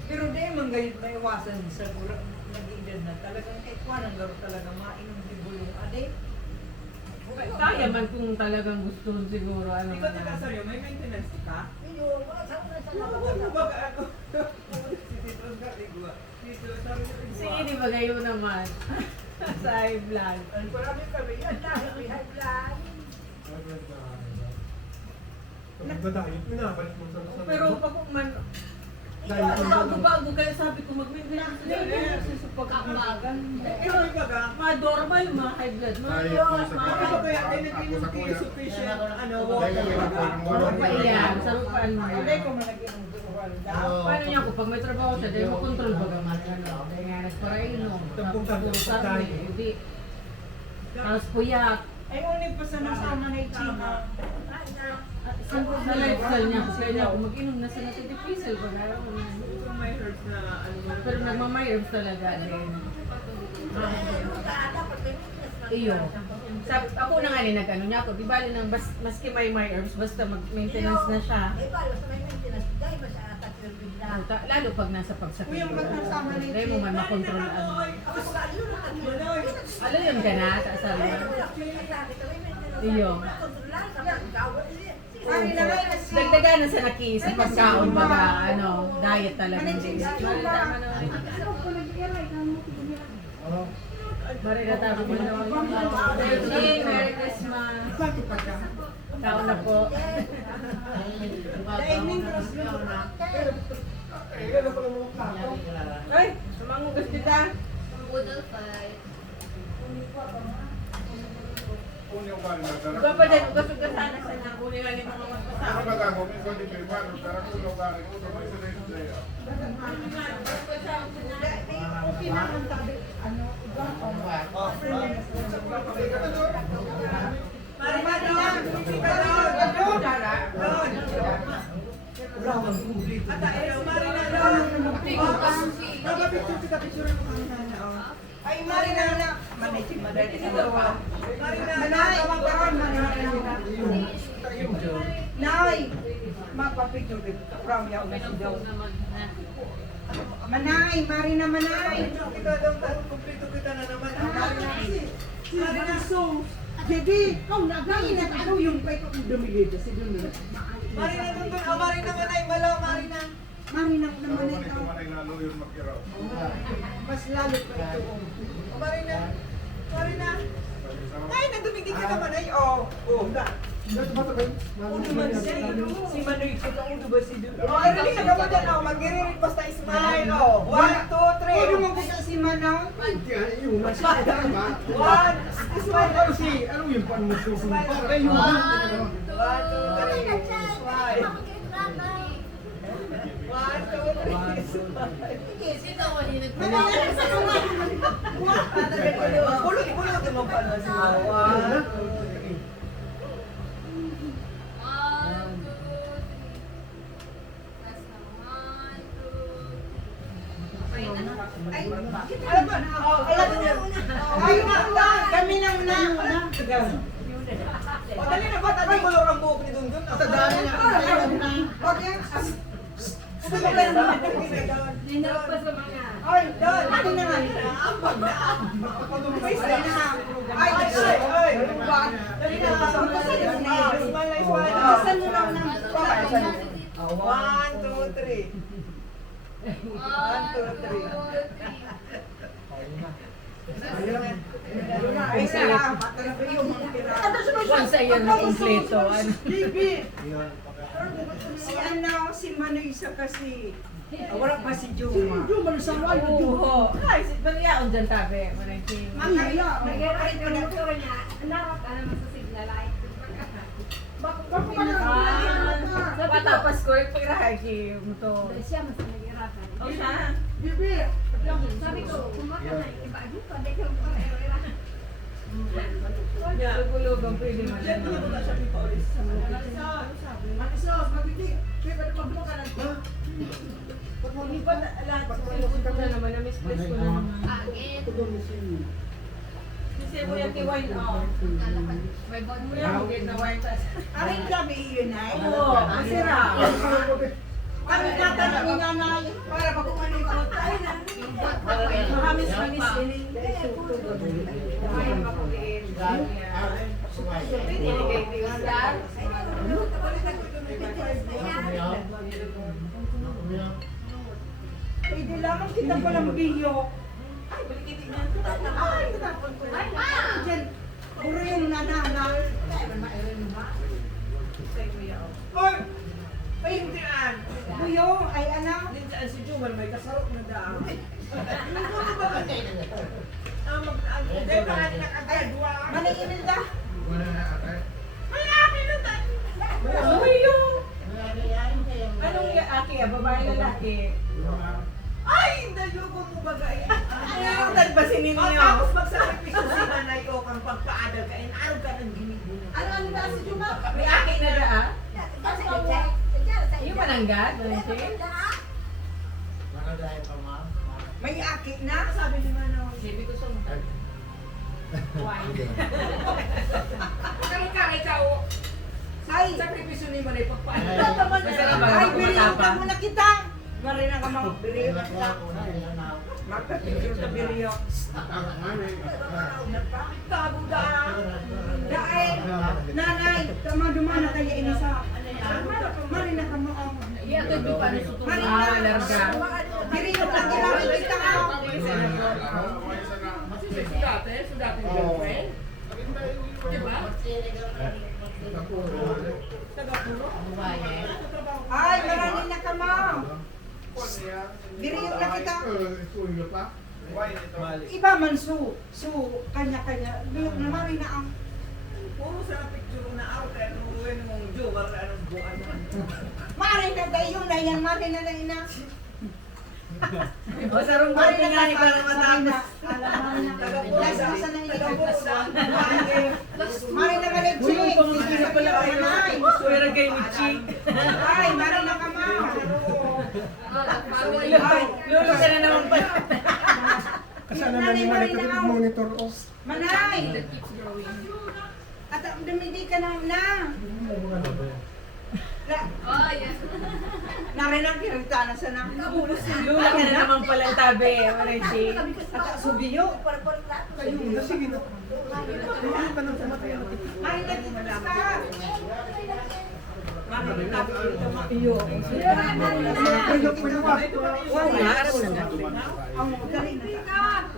Pero di man gayud maiwasan sa gura nag-edad na talagang kahit kuanang garo talaga mainom di bulong adik. Kaya man kung talagang gusto siguro. Ano Ikaw, teka, sa'yo, may maintenance ka? Hindi, Baga ako. Si Tito Oscar, igwa. Tito, sabi ko, igwa. Si Ini ba kayo naman? Sa high blood. Ang marami kami yan dahil may high blood. Nagdadayot, pinabalik mo sa Pero pag man, bago kaya sabi ko mag-maintenance sa pagkakabagan. Ikaw, baga. Ma-normal, ma-high blood. Ikaw kaya kayo nag-inom kayo sufficient, ano, water. Sarap pa iyan, sarap pa ano. Hindi ko man nag-inom dural daw. Paano niya kung pag may trabaho siya, dahil makontrol ba naman ano. Dahil nga nagparainom. Tapos Tapos sarap, hindi. Tapos puyat. Ay ulit pa sa nasama na China. Sa lifestyle niya, kaya niya kung mag-inom na sa natin, difficile ba na Kung may herbs na, ano, pero nagmamayroon talaga din. Iyo. Sabi, ako na nga rin nag-ano niya ako, di bali nang maski may herbs, basta mag-maintenance na siya. Lalo pag nasa pagsakit. Kuya, ba't nasama na Dahil mo man makontrol ano. Alam yun ka na, taasari mo. Iyo. Dagdagan na sa sa pagkaon baga, ano, diet talaga. Tama na. Marina tama mo na. Merry Christmas. Taon na po. Ay, sumangugas kita. Poodle fight. Kung yung kanya, darang- Bapak dyan, ugas-ugasan na sa nanguli nga ni mga Ano magpasama. ba gagawin ko di Pilipano? Darang ulo ka rin. Ulo mo isa din sa'yo. Ay, Marina na. Manay, madali sa lawa. Manay, karon manay. Nay, magpapicture dito. From yaw na si Joe. Manay, Marina, Manay. Kita daw, kumplito kita na naman. Marina, so. Jadi, kau nagay na ano yung kay ko dumilita si Dumil. Marina doon doon. Oh, Marina manay. Wala, Marina. Marina naman Naman ito. ito manay lalo yung mag-iraw. Mas lalo pa ito. Oh, Marina. Marina. Ay, nadumigit ka naman ay. Oh. Oh, da. Uno man si Manoy ko. Uno ba si Dumil? Oh, narinig ka mo dyan. Oh, mag-irinig basta smile. Oh, 1, 2, 3. Ano mo kita si Manaw? One. Smile. Ano yung panumususun? Ay, yung 1, 2, 3. Smile. 1, 2, 3. Smile. Sino ako din Kulot mo pa na si Mama. 1, 2, 3. Last na 1, 2, 3. Ay, alam ba? Alam niya. Ay, kami nang una. O, dali na ba? Tatay mo lang ang buhok ni doon. Tadaan niya. Wag yan. Dinap pa sa mga. Ay, doon. Ano na nga? Ay, dali na. Ay, ay. Dali na. Saan mo lang ng 1, 2, 3. 1, 2, 3. Ay, salamat. Talaga yung mga pirata. Once a year na kompleto. Ano? Si ano, si Manoysa kasi. Wala pa si Juma. Oo. Ay, bariyaon dyan tabi. Manay Nag-i-ride ko ng motor niya. Narap ka naman sa signal light. Sa patapas ko, pagkirahagi mo to. Siya mas nag-i-ride. O siya? Sabi ko, kumaka na. Iba dito, hindi ka mag-i-ride. Gulugang pwede man. Diyan mo na siya pipaulis. Hindi pa lahat. Pinupunta ko na naman. Na-misplace ko na naman. Agit. Kasi mo yung wine off. May bag Mo yung hugit na wine tas. Aray gabi yun ay. Oo, masira. Kami tatanong ni nanay. Para pag umanin ko tayo na. Mahamis-hamis ini. Kumain pa ko din. Iligay din. Pwede lamang kita palang biyo. Ay, balikitin niya. Ay, tatapon ko. Ay, dyan. Puro yung nananal. Hoy! Pahintian! Buyo, ay ano? Dindiyan si Jumar, may kasarap na daan. Ano ba ba? Dahil pa nga nakagradwa. Maningin ka? May akin na tayo. Buyo! Anong aki? Babae lalaki? Ay! Dayo ko mo bagay. Ano tagpasin ninyo? Tapos magsakripisyo si nanay o kang pagpaadal ka, inaarog ka ng ginigo. Ano ba si Juma? May aki na daa? Yung mananggat? May aki na? Sabi ni Mano. Sabi ko sa mga. Wine. Kaya ikaw, Ay, sakripisyo ni Manay pagpaadal. Masarap ba? ay, biriyan ka Matapang. muna kita. Marina ka mga biriyan kita. Magpapicture ka biriyan. Tago daan. Dahil, nanay, tama dumana tayo inisa. Marina ka mga. Iya, ito yung paano sutunod. Ah, larga. Biriyan ka kailangan kita ka. Sudate yung girlfriend. Diba? Taga-puro. Ay, marami na ka ma'am. Biriyan na kita. Iba man su, kanya-kanya. Biyok na marina ang. Puro sa picture na out, ano uwi mong Jumar, anong buwan mo. Marina tayo na yan, marina na ina. O sarong bati nga ni para matapos. Lasa na ina. Marina ka lang, Chick. Hindi na pala ka nanay. Suwera kay Michi. Ay, marina ka ma'am. Ay, lulo ka na naman pa. Kasana na ni Marina monitor off. Manay. That keeps growing. At dumidi ka na. Oh, yes. Narinig kita na sa nang. Lula ka na naman pala ang tabi. Marichi. At subiyo. Sige na. Marina dito ka. Iyo. Wala. Araw na nga. Ang magaling na ka.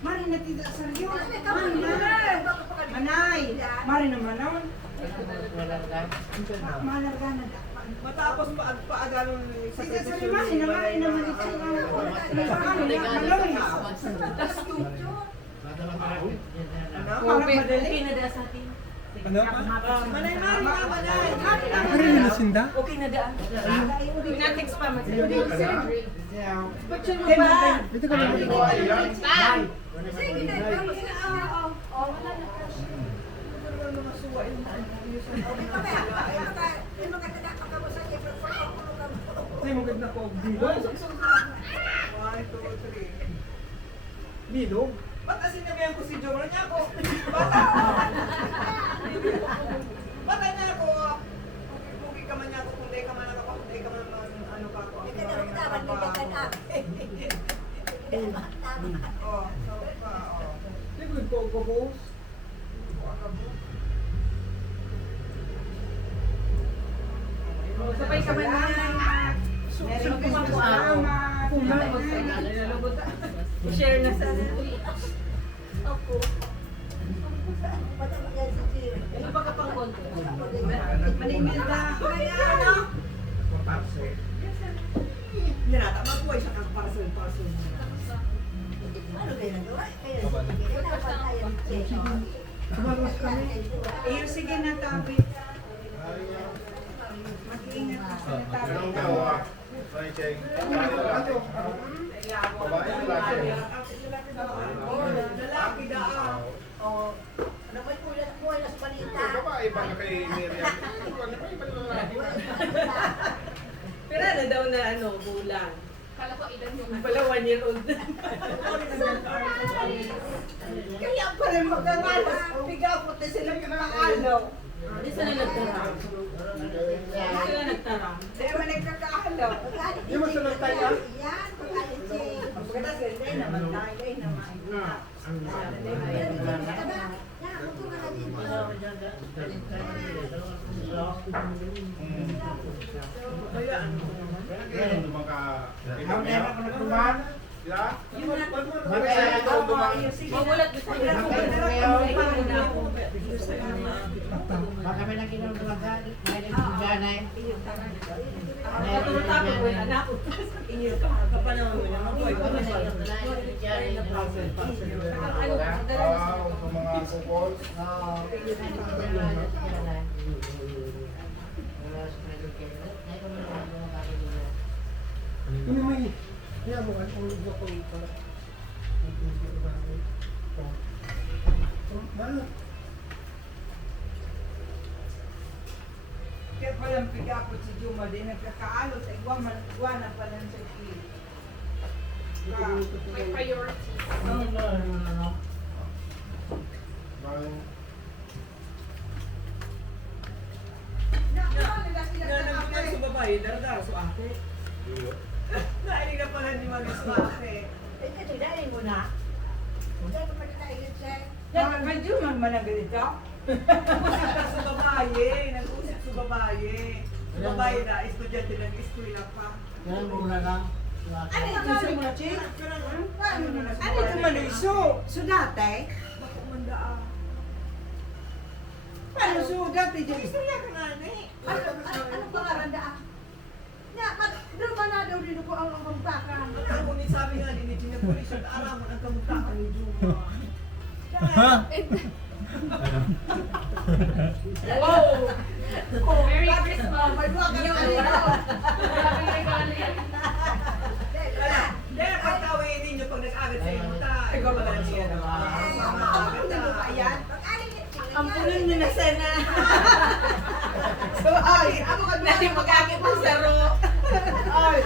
Marina dito sa riyo. Manay. Marina manon. Malarga na da. Matapos paadalon sa Sige sa lima, sinamay naman ito. Maloy. Okay na da sa atin. Ano? Manay, Manay. Ano yung nasinda? Okay na da. Pinatext pa man. Picture mo Diba? ba? Dito ka lang. Sige na, tapos na. Wala na. Ay, maganda ko. Bilog. 1, 2, 3. Patay na ako. Pugi ka man niya ako, kung di ka man nakapakundi ka man ano ka ako. Hindi ka naman dapat nilagyan Oh, so pa, oh. Sabay ka man na. Meron ko mga share na sa Ako. Patamagan si Jim. ano pa ka pang konti? Maningil ka. Kaya ano? Matarse. Hindi na, magbuhay siya kang parcel. Ano kayo nagawa? Kaya dapat tayo check. Kumalas kami. Eh, sige na, Tabi. Mag-iingat ka sa Tabi. Ganun daw ah. May check. Babae na lagi. Lalaki daan. Oh, ano ba yung buhay na sa balita? Babae ba na kay Miriam? Ano ba iba na lalaki? Pero na daw na ano, bulan. Kala ko ilan yung Yung pala 1 year old. Kaya pala magkakalas. Bigaw ko na sila yung makalaw. Hindi sila nagtarang. Hindi sila nagtarang. Hindi naman nagkakahalaw. Hindi mo sunod tayo? Yan, pagkalit check. Pagkata sila, hindi naman tayo. Hindi naman. Kaya ano? Ganun naman ka. Ang meron ko na kumahan. Sila? Magulat gusto nila. Baka may nakinom ng mga ganay. Katulad ako ko yung anak ko. Inyo ka. Kapanahon mo na. Magbuhay ka na. Wow, sa mga kukol. Ini may kaya mo kan ulo ko para. Mana? Kaya palang pigapot si Juma din nagkakaalot. Iguana pa lang sa kilo. may priority. Nanagpunan sa babae, daradara sa ate. Nainig na pala ni Mami sa ate. Yan, may Juma man ang ganito. Sa babae, nag-usap sa babae. Sa babae na, estudyante ng eskwela pa. Ganun muna lang. Ano ito sa mga chick? Ano ito maluso? Sunatay? Bako mandaan. Paano sugat? Istorya ka nga, ne? Ano pangalan da? Doon ba na daw dito ko ang pagpakan? Ako ni sabi nga din ni Pinapulis at alam mo ang kamukhaan ni Juma. Wow! Merry Christmas! May buwag ka naman dito. Maraming regalo yan. Dahil pagtawin ninyo pag nag-agat sa inyo, ikaw ba lang siya naman? Ayan. Ang punan nyo na sana. So, ay, ako ka Dati mag-akit ng saro. Ay,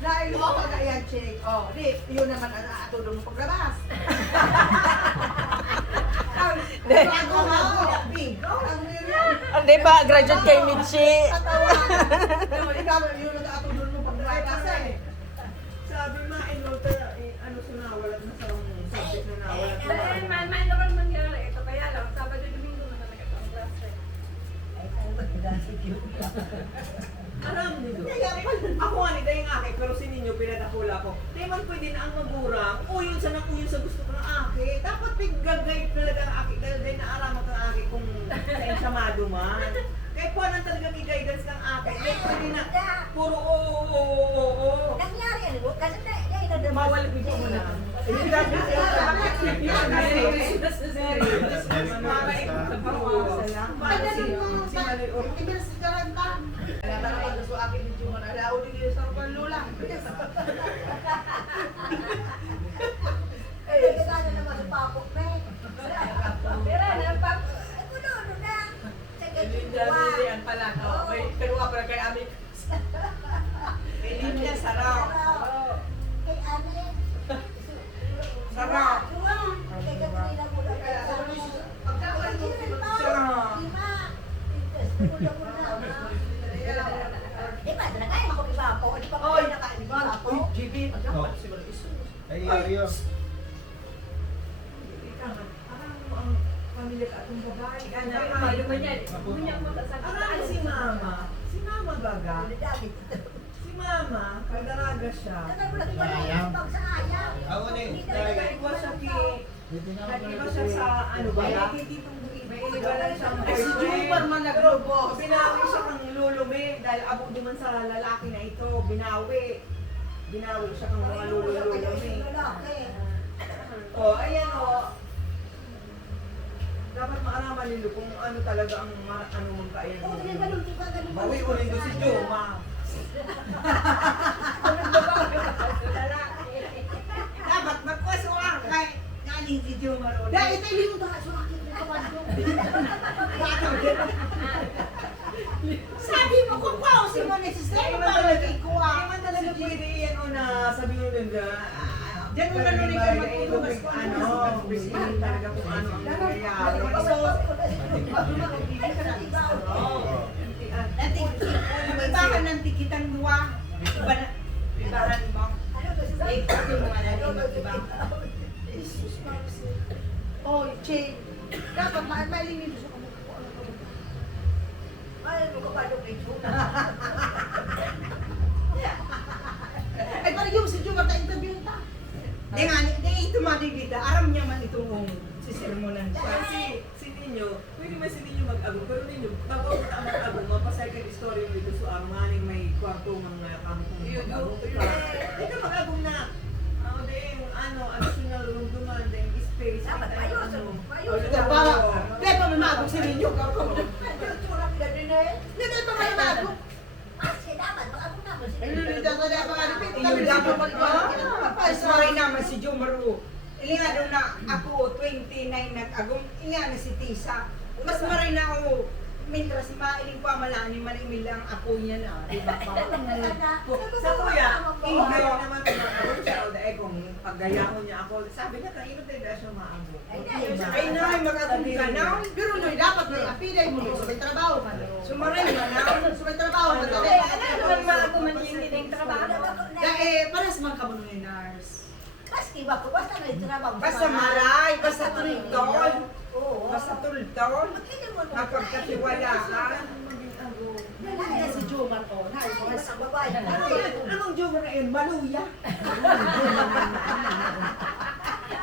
dahil mo ka ayan, chick. Oh, di, yun naman ang atulong mo paglabas. Ako nga, bigo. Ang meron. Hindi ba, graduate kay Michi. Ikaw, yun ang atulong mo paglabas eh. Sabi ma, enroll ka, ano sunawalat na sa subject na nawalat na. Dahil man naman mangyari. Ito kaya lang, Sabado Domingo naman nag-atang klase. Alam niyo. Ako nga ni dahil akin, pero si ninyo pinadakula ko. Di man pwede na ang magurang, uyon sa gusto ko ng akin. Dapat piggagay talaga ang akin, dahil naaraman ka ng akin kung sa ensamado man. Kaya po nang talaga i-guidance ng akin. Dahil pwede na, puro oo. Nangyari ano? Kasi dahil na Bawal video mo na. Lola. Eh, kaya naman sa papok na eh. Pero napap... Ako doon na. Sige, Lilian pala. Pero nga pala kay Ami. Linya, sarap. Kay Ane. Sarap. Kay Katrina mo lang. Sarap. GB, dapat siguro isunod. Ay, iyo. Ang pamilya ka atong babae. Arang si mama. Si mama baga. Si mama, pagdaraga siya. Ako na eh. Nagkaiba siya nagkaiba siya sa ano ba? May inigalan siyang boyfriend. Pero binawi siya kang lulume dahil abog naman sa lalaki na ito. Binawi. Binawi siya kang mga lulume. Ayan o. Dapat maaraman nilo kung ano talaga ang ano mong kaya nilo. Bawi ko nilo si Joma. Dapat magkwasuang kay galing si Joe Marone. Dahil ito yung mga sumakit ng kapatid ko. Sabi mo kung pausin mo na sistema para ikuha. Hindi man talaga pwede yan o na sabi mo nila. Diyan mo na nung ikaw matulungas ko. President talaga kung ano ang nangyayari. Ibahan ng tikitan luwa. Ibahan mo. Eh, kasi mga natin iba. Oh, Che. Dapat mailimin sa kamukha. Ay, magkapalok kay Juna. Ay, parang yung si Juna ka-interview ta. Di nga, di ito madidita. Aram niya man itong sisermonan siya. Kasi si Ninyo, pwede man si Ninyo mag-agong. Pero Ninyo, bago ang mag-agong, mapasecond story mo ito sa maning may kwarto mga kampong mag-agong. Ito mag-agong na. Ano, additional room duman, then space. Dapat payoso. Para, di pa may magong si Ninyo. Di pa may magong. Mas maray naman si Joe Maru. Ilinga daw na ako 29 nag-agong. Inga na si Tisa. Mas maray na ako. Mintra si Mailing pa malani man imilang ako niya na. Diba pa? Sa kuya, ingay naman mag-agong siya. O dahil kung paggayahon niya ako, sabi niya, kaino tayo dahil siya maagong. Ay na, mag-agong ka na. Pero no, dapat may apilay mo. So may trabaho ka na. Sumaray mo na. So may trabaho ka na. Ano naman maagong man yung hindi yung trabaho? Paras man ka mo ng nurse. Maski ba ko, basta may trabaho. Basta maray, basta tulitol. Basta tulitol. Napagkatiwalaan. Nalaya si Jomar ko. Nalaya sa babae. Anong Jomar na yun? Maluya.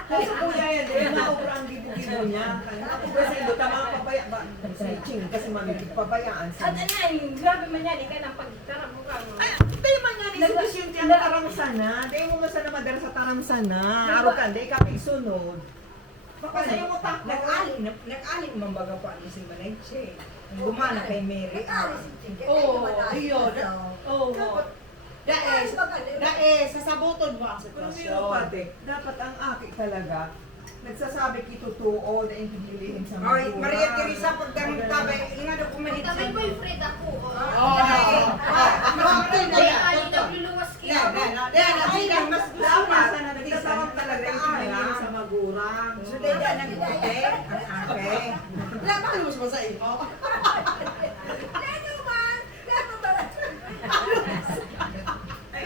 Kasi kuya yan, dahil maubra ang gibo-gibo niya. Ako kasi ito, tamang papaya ba? Si Ching kasi mamigit pabayaan At ano yan, grabe man yan, ika ng pagtarap mo ka. Ay, tayo man yan, insufficient yan taramsana. Dahil mo masana madara sa taramsana. Araw ka, dahil ka isunod. Baka sa'yo mo tako. Nag-aling mambaga pa ano si Manayche. Ang gumana kay Mary. Oo, yun. Oo. Dahil sasabuton mo ang Kung hindi sitwasyon. pati, dapat ang aki talaga, nagsasabi kitotoo na intinilihin sa mga Ay, Maria Teresa, pagdamit tabay, nga daw kumalit Kami siya. boyfriend ako. Nagluluwas kita. Mas dapat na nagtatawag talaga intinilihin sa magurang. So, dahil na nag-ute, ang ake. Wala ba kayo mas masain mo?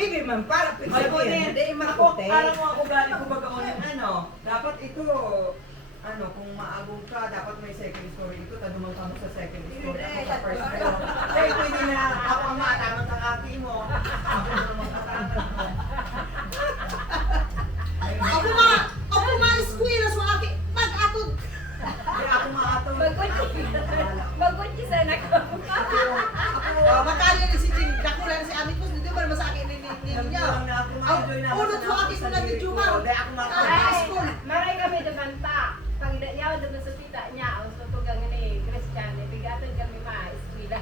Ibig man, para pagsabihin, hindi makute. Alam mo ako galing ko baga yung ano, dapat ito, ano, kung maagong ka, dapat may second story. Ito, tanumang ka mo sa second story. Ako sa first floor. Kaya pwede na ako ang matamang ang aki mo. Ako naman katangan mo. Ako ma-eskwela sa akin, mag-atod. Kaya ako maatong. Magkutsi sana ko. Makali rin si Jim, nakulan si Amit ko, hindi ba naman sa akin ninyo? Unod ko akin ko lang yung Juma. Ay, maray kami dumanta. Pag yaw doon sa pita niya, ang tutugang ni Christian, bigatan kami ma-eskwila.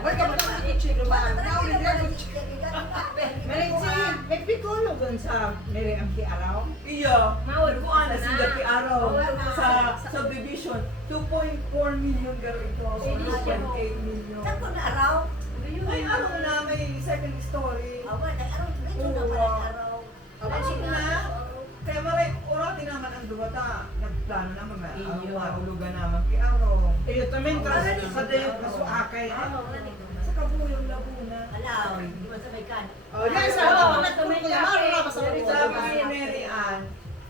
Ay, kapag ang chick, lumaan. Naulit na yung chick. May pikolo dun sa Mary ang araw. Iyo, nagkuhan na sila pi araw sa subdivision. 2.4 million garo ito. 2.8 million. Saan na araw? Ay, araw na may second story. Awa, nag-araw. Medyo na pala araw. Araw na. Kaya maray, orati naman ang duwata. Nagplano naman na mahulugan naman pi araw. Iyo, tamin tras sa dayo kaso akay. Sa Kabuyong, Laguna. Kalaw, hindi mo sabay ka. Oh, yan sa kuya Maro sa Sabi ni Mary Ann,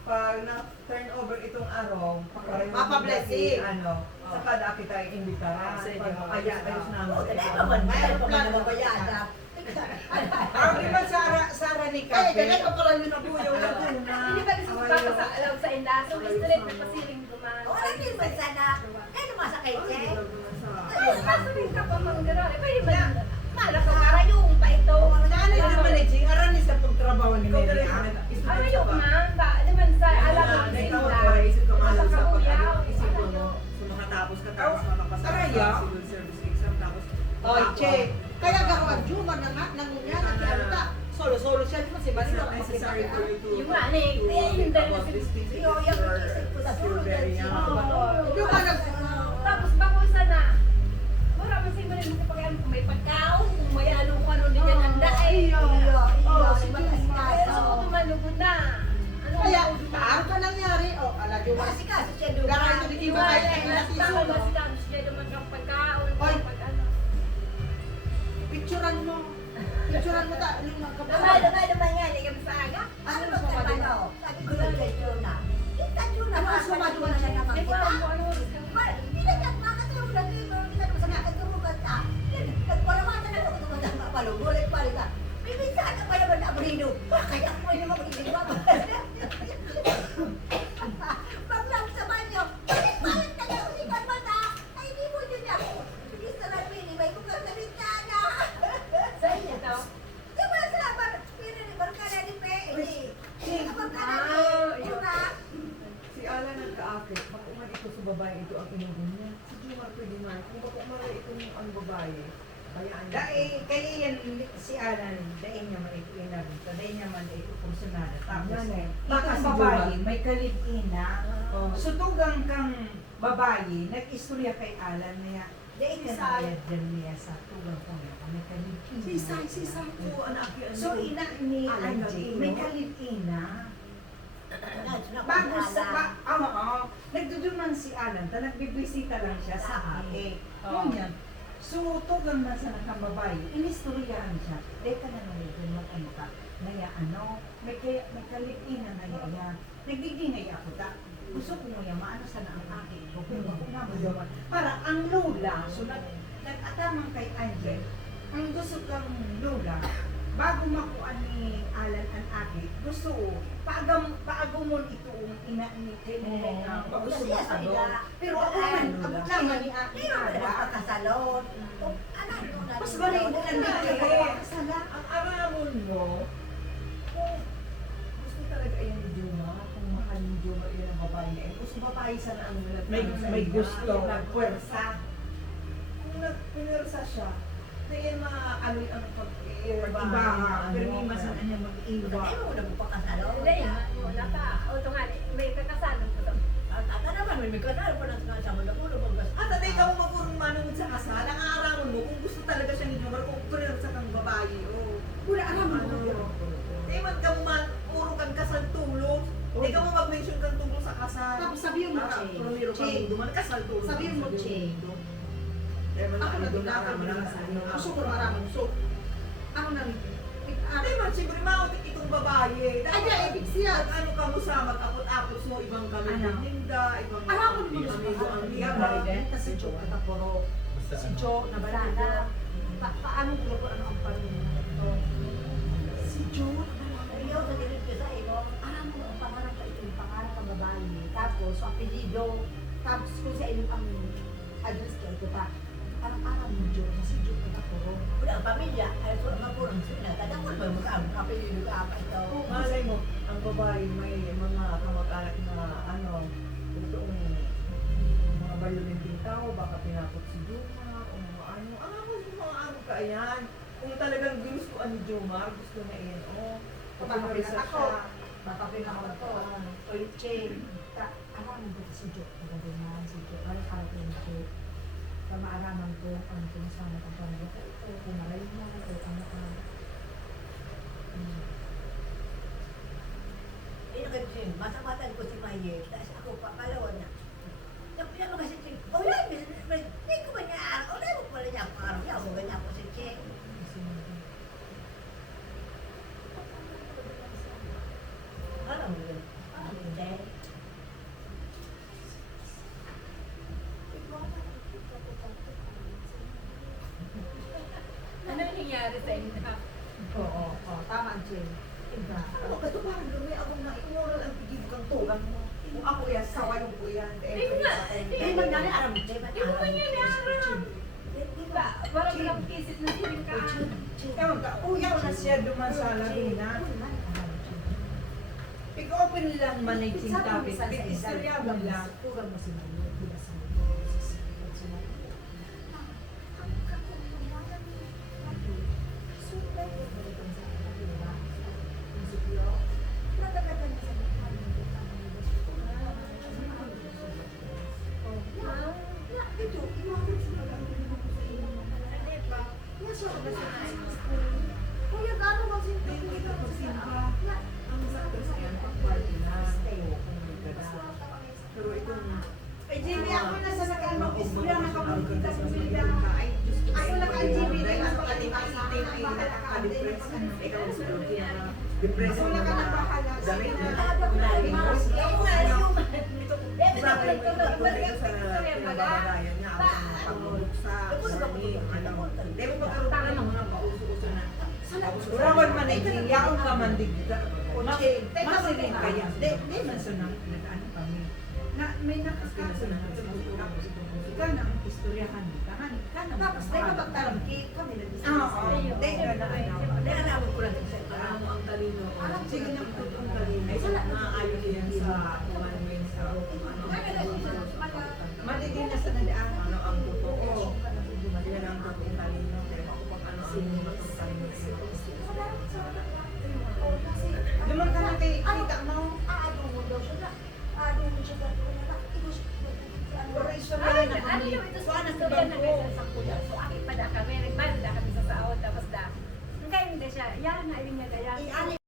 pag na-turn over itong araw, Papa blessing. saka da kita imbitahan. Kaya ayos namin. Oo, dali pa man. Mayroon pa man nababayada. Di ba Sara ni Ay, Kape? ganito pa lang yun ang buyo. Hindi ba gusto ko sa alaw sa inda? So, straight na pasiling dumaan. Oo, hindi ba sana? Eh, lumasakay, che. Ay, kasaling ka pa manggara. Eh, pwede ba yun? Malaka para yung pa ito. Ano yung managing? Aran ni sa pagtrabaho ni Mary Ann? Ayok man, ba? Naman sa alaw sa inda. Sa kabuyaw. Makatapos ka tapos makapasa Araya? sa civil service exam tapos Oy, che. Kaya gawag Juma na nga, nangunya, ano ta? Solo-solo siya, di ba si it's Manila? not necessary for you to Yung nga, eh, yung dalawa about these things if Yung you're very young. Yung ka nag... Tapos bako isa na. Wala man sa iba rin sa pagkain kung may pagkaon, kung may ano kung ano din yan handa eh. Si Matas Pero so tumalugod na. Ano Kaya, ang ano ka nangyari? O, ala, Juma. Kasi kaso siya doon. Gara ito di ba tayo tayo Basta natisuno? basta siya naman ang pagkaon, Oy. pag ano. Picturean mo. Picturean mo ta. Yung Naman nga, hindi kami sa aga. Ano Ano mas ba sumado? ano? Sabi ko lang kay Jona. Kita Jona. Ano ang sumado na siya? naman Di ba, kita? kung ano, Hindi na dyan, makatulog lang dito. Kita naman sa kakatulugan ka. Nagpalamatan ako kung tumatang kapalong. Gulit pa rin ka. May minsan ka pa naman na abrido. Kaya ako ay naman mag-iiwa. Paglang sa banyo. Palit na lang si Karmata. Ay, hindi mo dyan ako. Hindi sa namin, may kung sa bintana. sa inyo to. Diba sa barkada ni Pe? Ang barkada ni Juna. Si Ala nagkaakit, pakuman ito sa babae, ito ang inugon niya. Si Jumar pwede man, kung pakuman ito ang babae, bayaan niya. Kaya yan si Alan, dahil niya man ito inabita, dahil niya man ito kursunada. Tapos, Yan eh. baka Ito si si babae, Juma. may kalipina. Oh. Sutugang kang babae, nag-istorya kay Alan niya, dahil ka Sisay. na dyan niya sa tugang ko niya, may kalipina. Sisay ko, anak yan. So, ina ni Alan Angie, Gatuno. may kalipina. Bago sa, nagduduman si Alan, ta nagbibisita lang siya sa ate. Ganyan. So, tugang na sa nakang babae, inistoryahan siya. Deka na nalagyan mo ano ka, naya ano, may kalipina na yan. Nagdidingay ako ta. Gusto ko mo yan, maano sana ang ate ko. Kung ako na mo para ang lola, so nag-atamang kay Angel, ang gusto kang lola, bago makuha ni Alan ang ate, gusto ko, paagumon ito ang ina ni kay mo nga gusto mo sa pero ako man, abot lang man ni ate Hindi mo Ala. pagkakasalon. Anak mo na. Mas bali mo lang din kayo kasala. Ang aramon mo, kung gusto talaga ayan ni Juma, kung mahal ni Juma, yun ang babae niya, gusto babae sana ang May gusto. nagpuwersa. Kung nagpuwersa siya, dahil maaaloy ang pag-iiba. Iba, pero may masana niya mag-iwa. Hindi mo na pagkakasalon. Hindi, wala pa. O, ito nga, may kakasalong ko to. Aka naman, may kanal pa na sa mo na ulo pag At tatay ka mo magurong manunod sa kasal, ang aaramon mo, kung gusto talaga siya ni Juma, kung puwersa kang babae, Wala, alam mo. Di man ka mo puro kang kasal tulog. Di ka mo mag-mention kang tungkol sa kasal. Tapos sabihin mo, Para Che. pumiro ka Che. mo duman, kasal tulog. Sabihin mo, Che. Kaya man Ako ako na doon din na araman lang sa inyo. Gusto ko maraming. So, ano na, Di man, siyempre mautik itong babae. Ay, di, ibig siya. Ano ka mo sa mag-apot-apot mo, ibang kami Ano? ninda, ibang Alam mo, amigo ang Yan, amiga. kasi Joe katapuro. Si Joe na balada. Paano ko ano ang panunod? Si Joe Iyo sa dilit ko sa imo. alam mo ang pangarap ka ito, yung pangarap ng babae. Tapos, ang apelido, tapos kung sa inyo ang address ka ito pa, parang alam mo Joe, si Joe katapuro. Wala ang pamilya, ay so mapurang sila. Kadang mo ba mo ka kapilido ka apa ito. Malay mo, ang babae may mga kamag-anak na totoong mga bayulinting tao, baka pinapot si Juma, o mga ano. Ano mga ano ka yan? Kung talagang ginustuhan ni Juma, gusto na yan, Papapinat ako. Papapin ako to. Oy, Che, alam mo ba si Joe? Pagkagunan si Joe. Parang alam ko yung Joe. Sa maaraman ko, ang pinasama ko pa ito, kung malayo mo, o ano ka. Ayun kayo sin, masamatan ko si Maye. Tapos ako pakalawan na. Tapos yan kasi sin, oh yan, hindi ko ba niya araw? Wala mo pala niya ako araw. Yan, ako ganyan ako si Che. nangyari sa inyo. Oo, tama ang Jay. Iba. Ano ka ito parang gawin ako na imoral ang pigibog ang tugang mo. Kung ako yan, sawa yung po yan. Hindi nga. Eh, magdali aram mo, Jay. Hindi mo ba niya niyaram? Diba? Parang lang kisit na siring ka. Ewan ka, uyaw na siya duman sa Laguna. Pag-open lang managing topic. Istorya mo lang. Tugang mo si Mami. Diba sa Kuya, gano'n ang Pero itong Ay, Jimmy, ako na sa nakalmang istorya na kapagkita sa Wilda. Ako na kay Jimmy, na yung depressed Ako na ka napahala. damit na Ako nga, yung... grabe mo ito sa pinababagayan niya ang pagbubuksa di mo magkaroon ng mga pauso-uso na Urawan man ay yaon ka man digda. Masirin kaya. Di man sa nag-ano kami. Na may nakakasa na ika na ang istoryahan mo. Ka na Tapos, di ba magtalamki kami nag-isip? Oo. Di ka na Di na namin ko lang sa alam mo ang talino Sige na. ang talino maayos yan sa one sa Matigil na sa nadaan. ano ang totoo yan ang totoong talino pero ako pag ano sino ang talino Duman ka na kay kita mo. Aado mo daw siya. Aado mo siya sa Pero istorya Ay, na ano kami. yung ito Kuha sa na sa istorya na bangko. may sa kuya. So, akit pa da kami. Nagbalik da kami sa saon. Tapos da. Kaya hindi siya. Yan na, ibig niya gaya.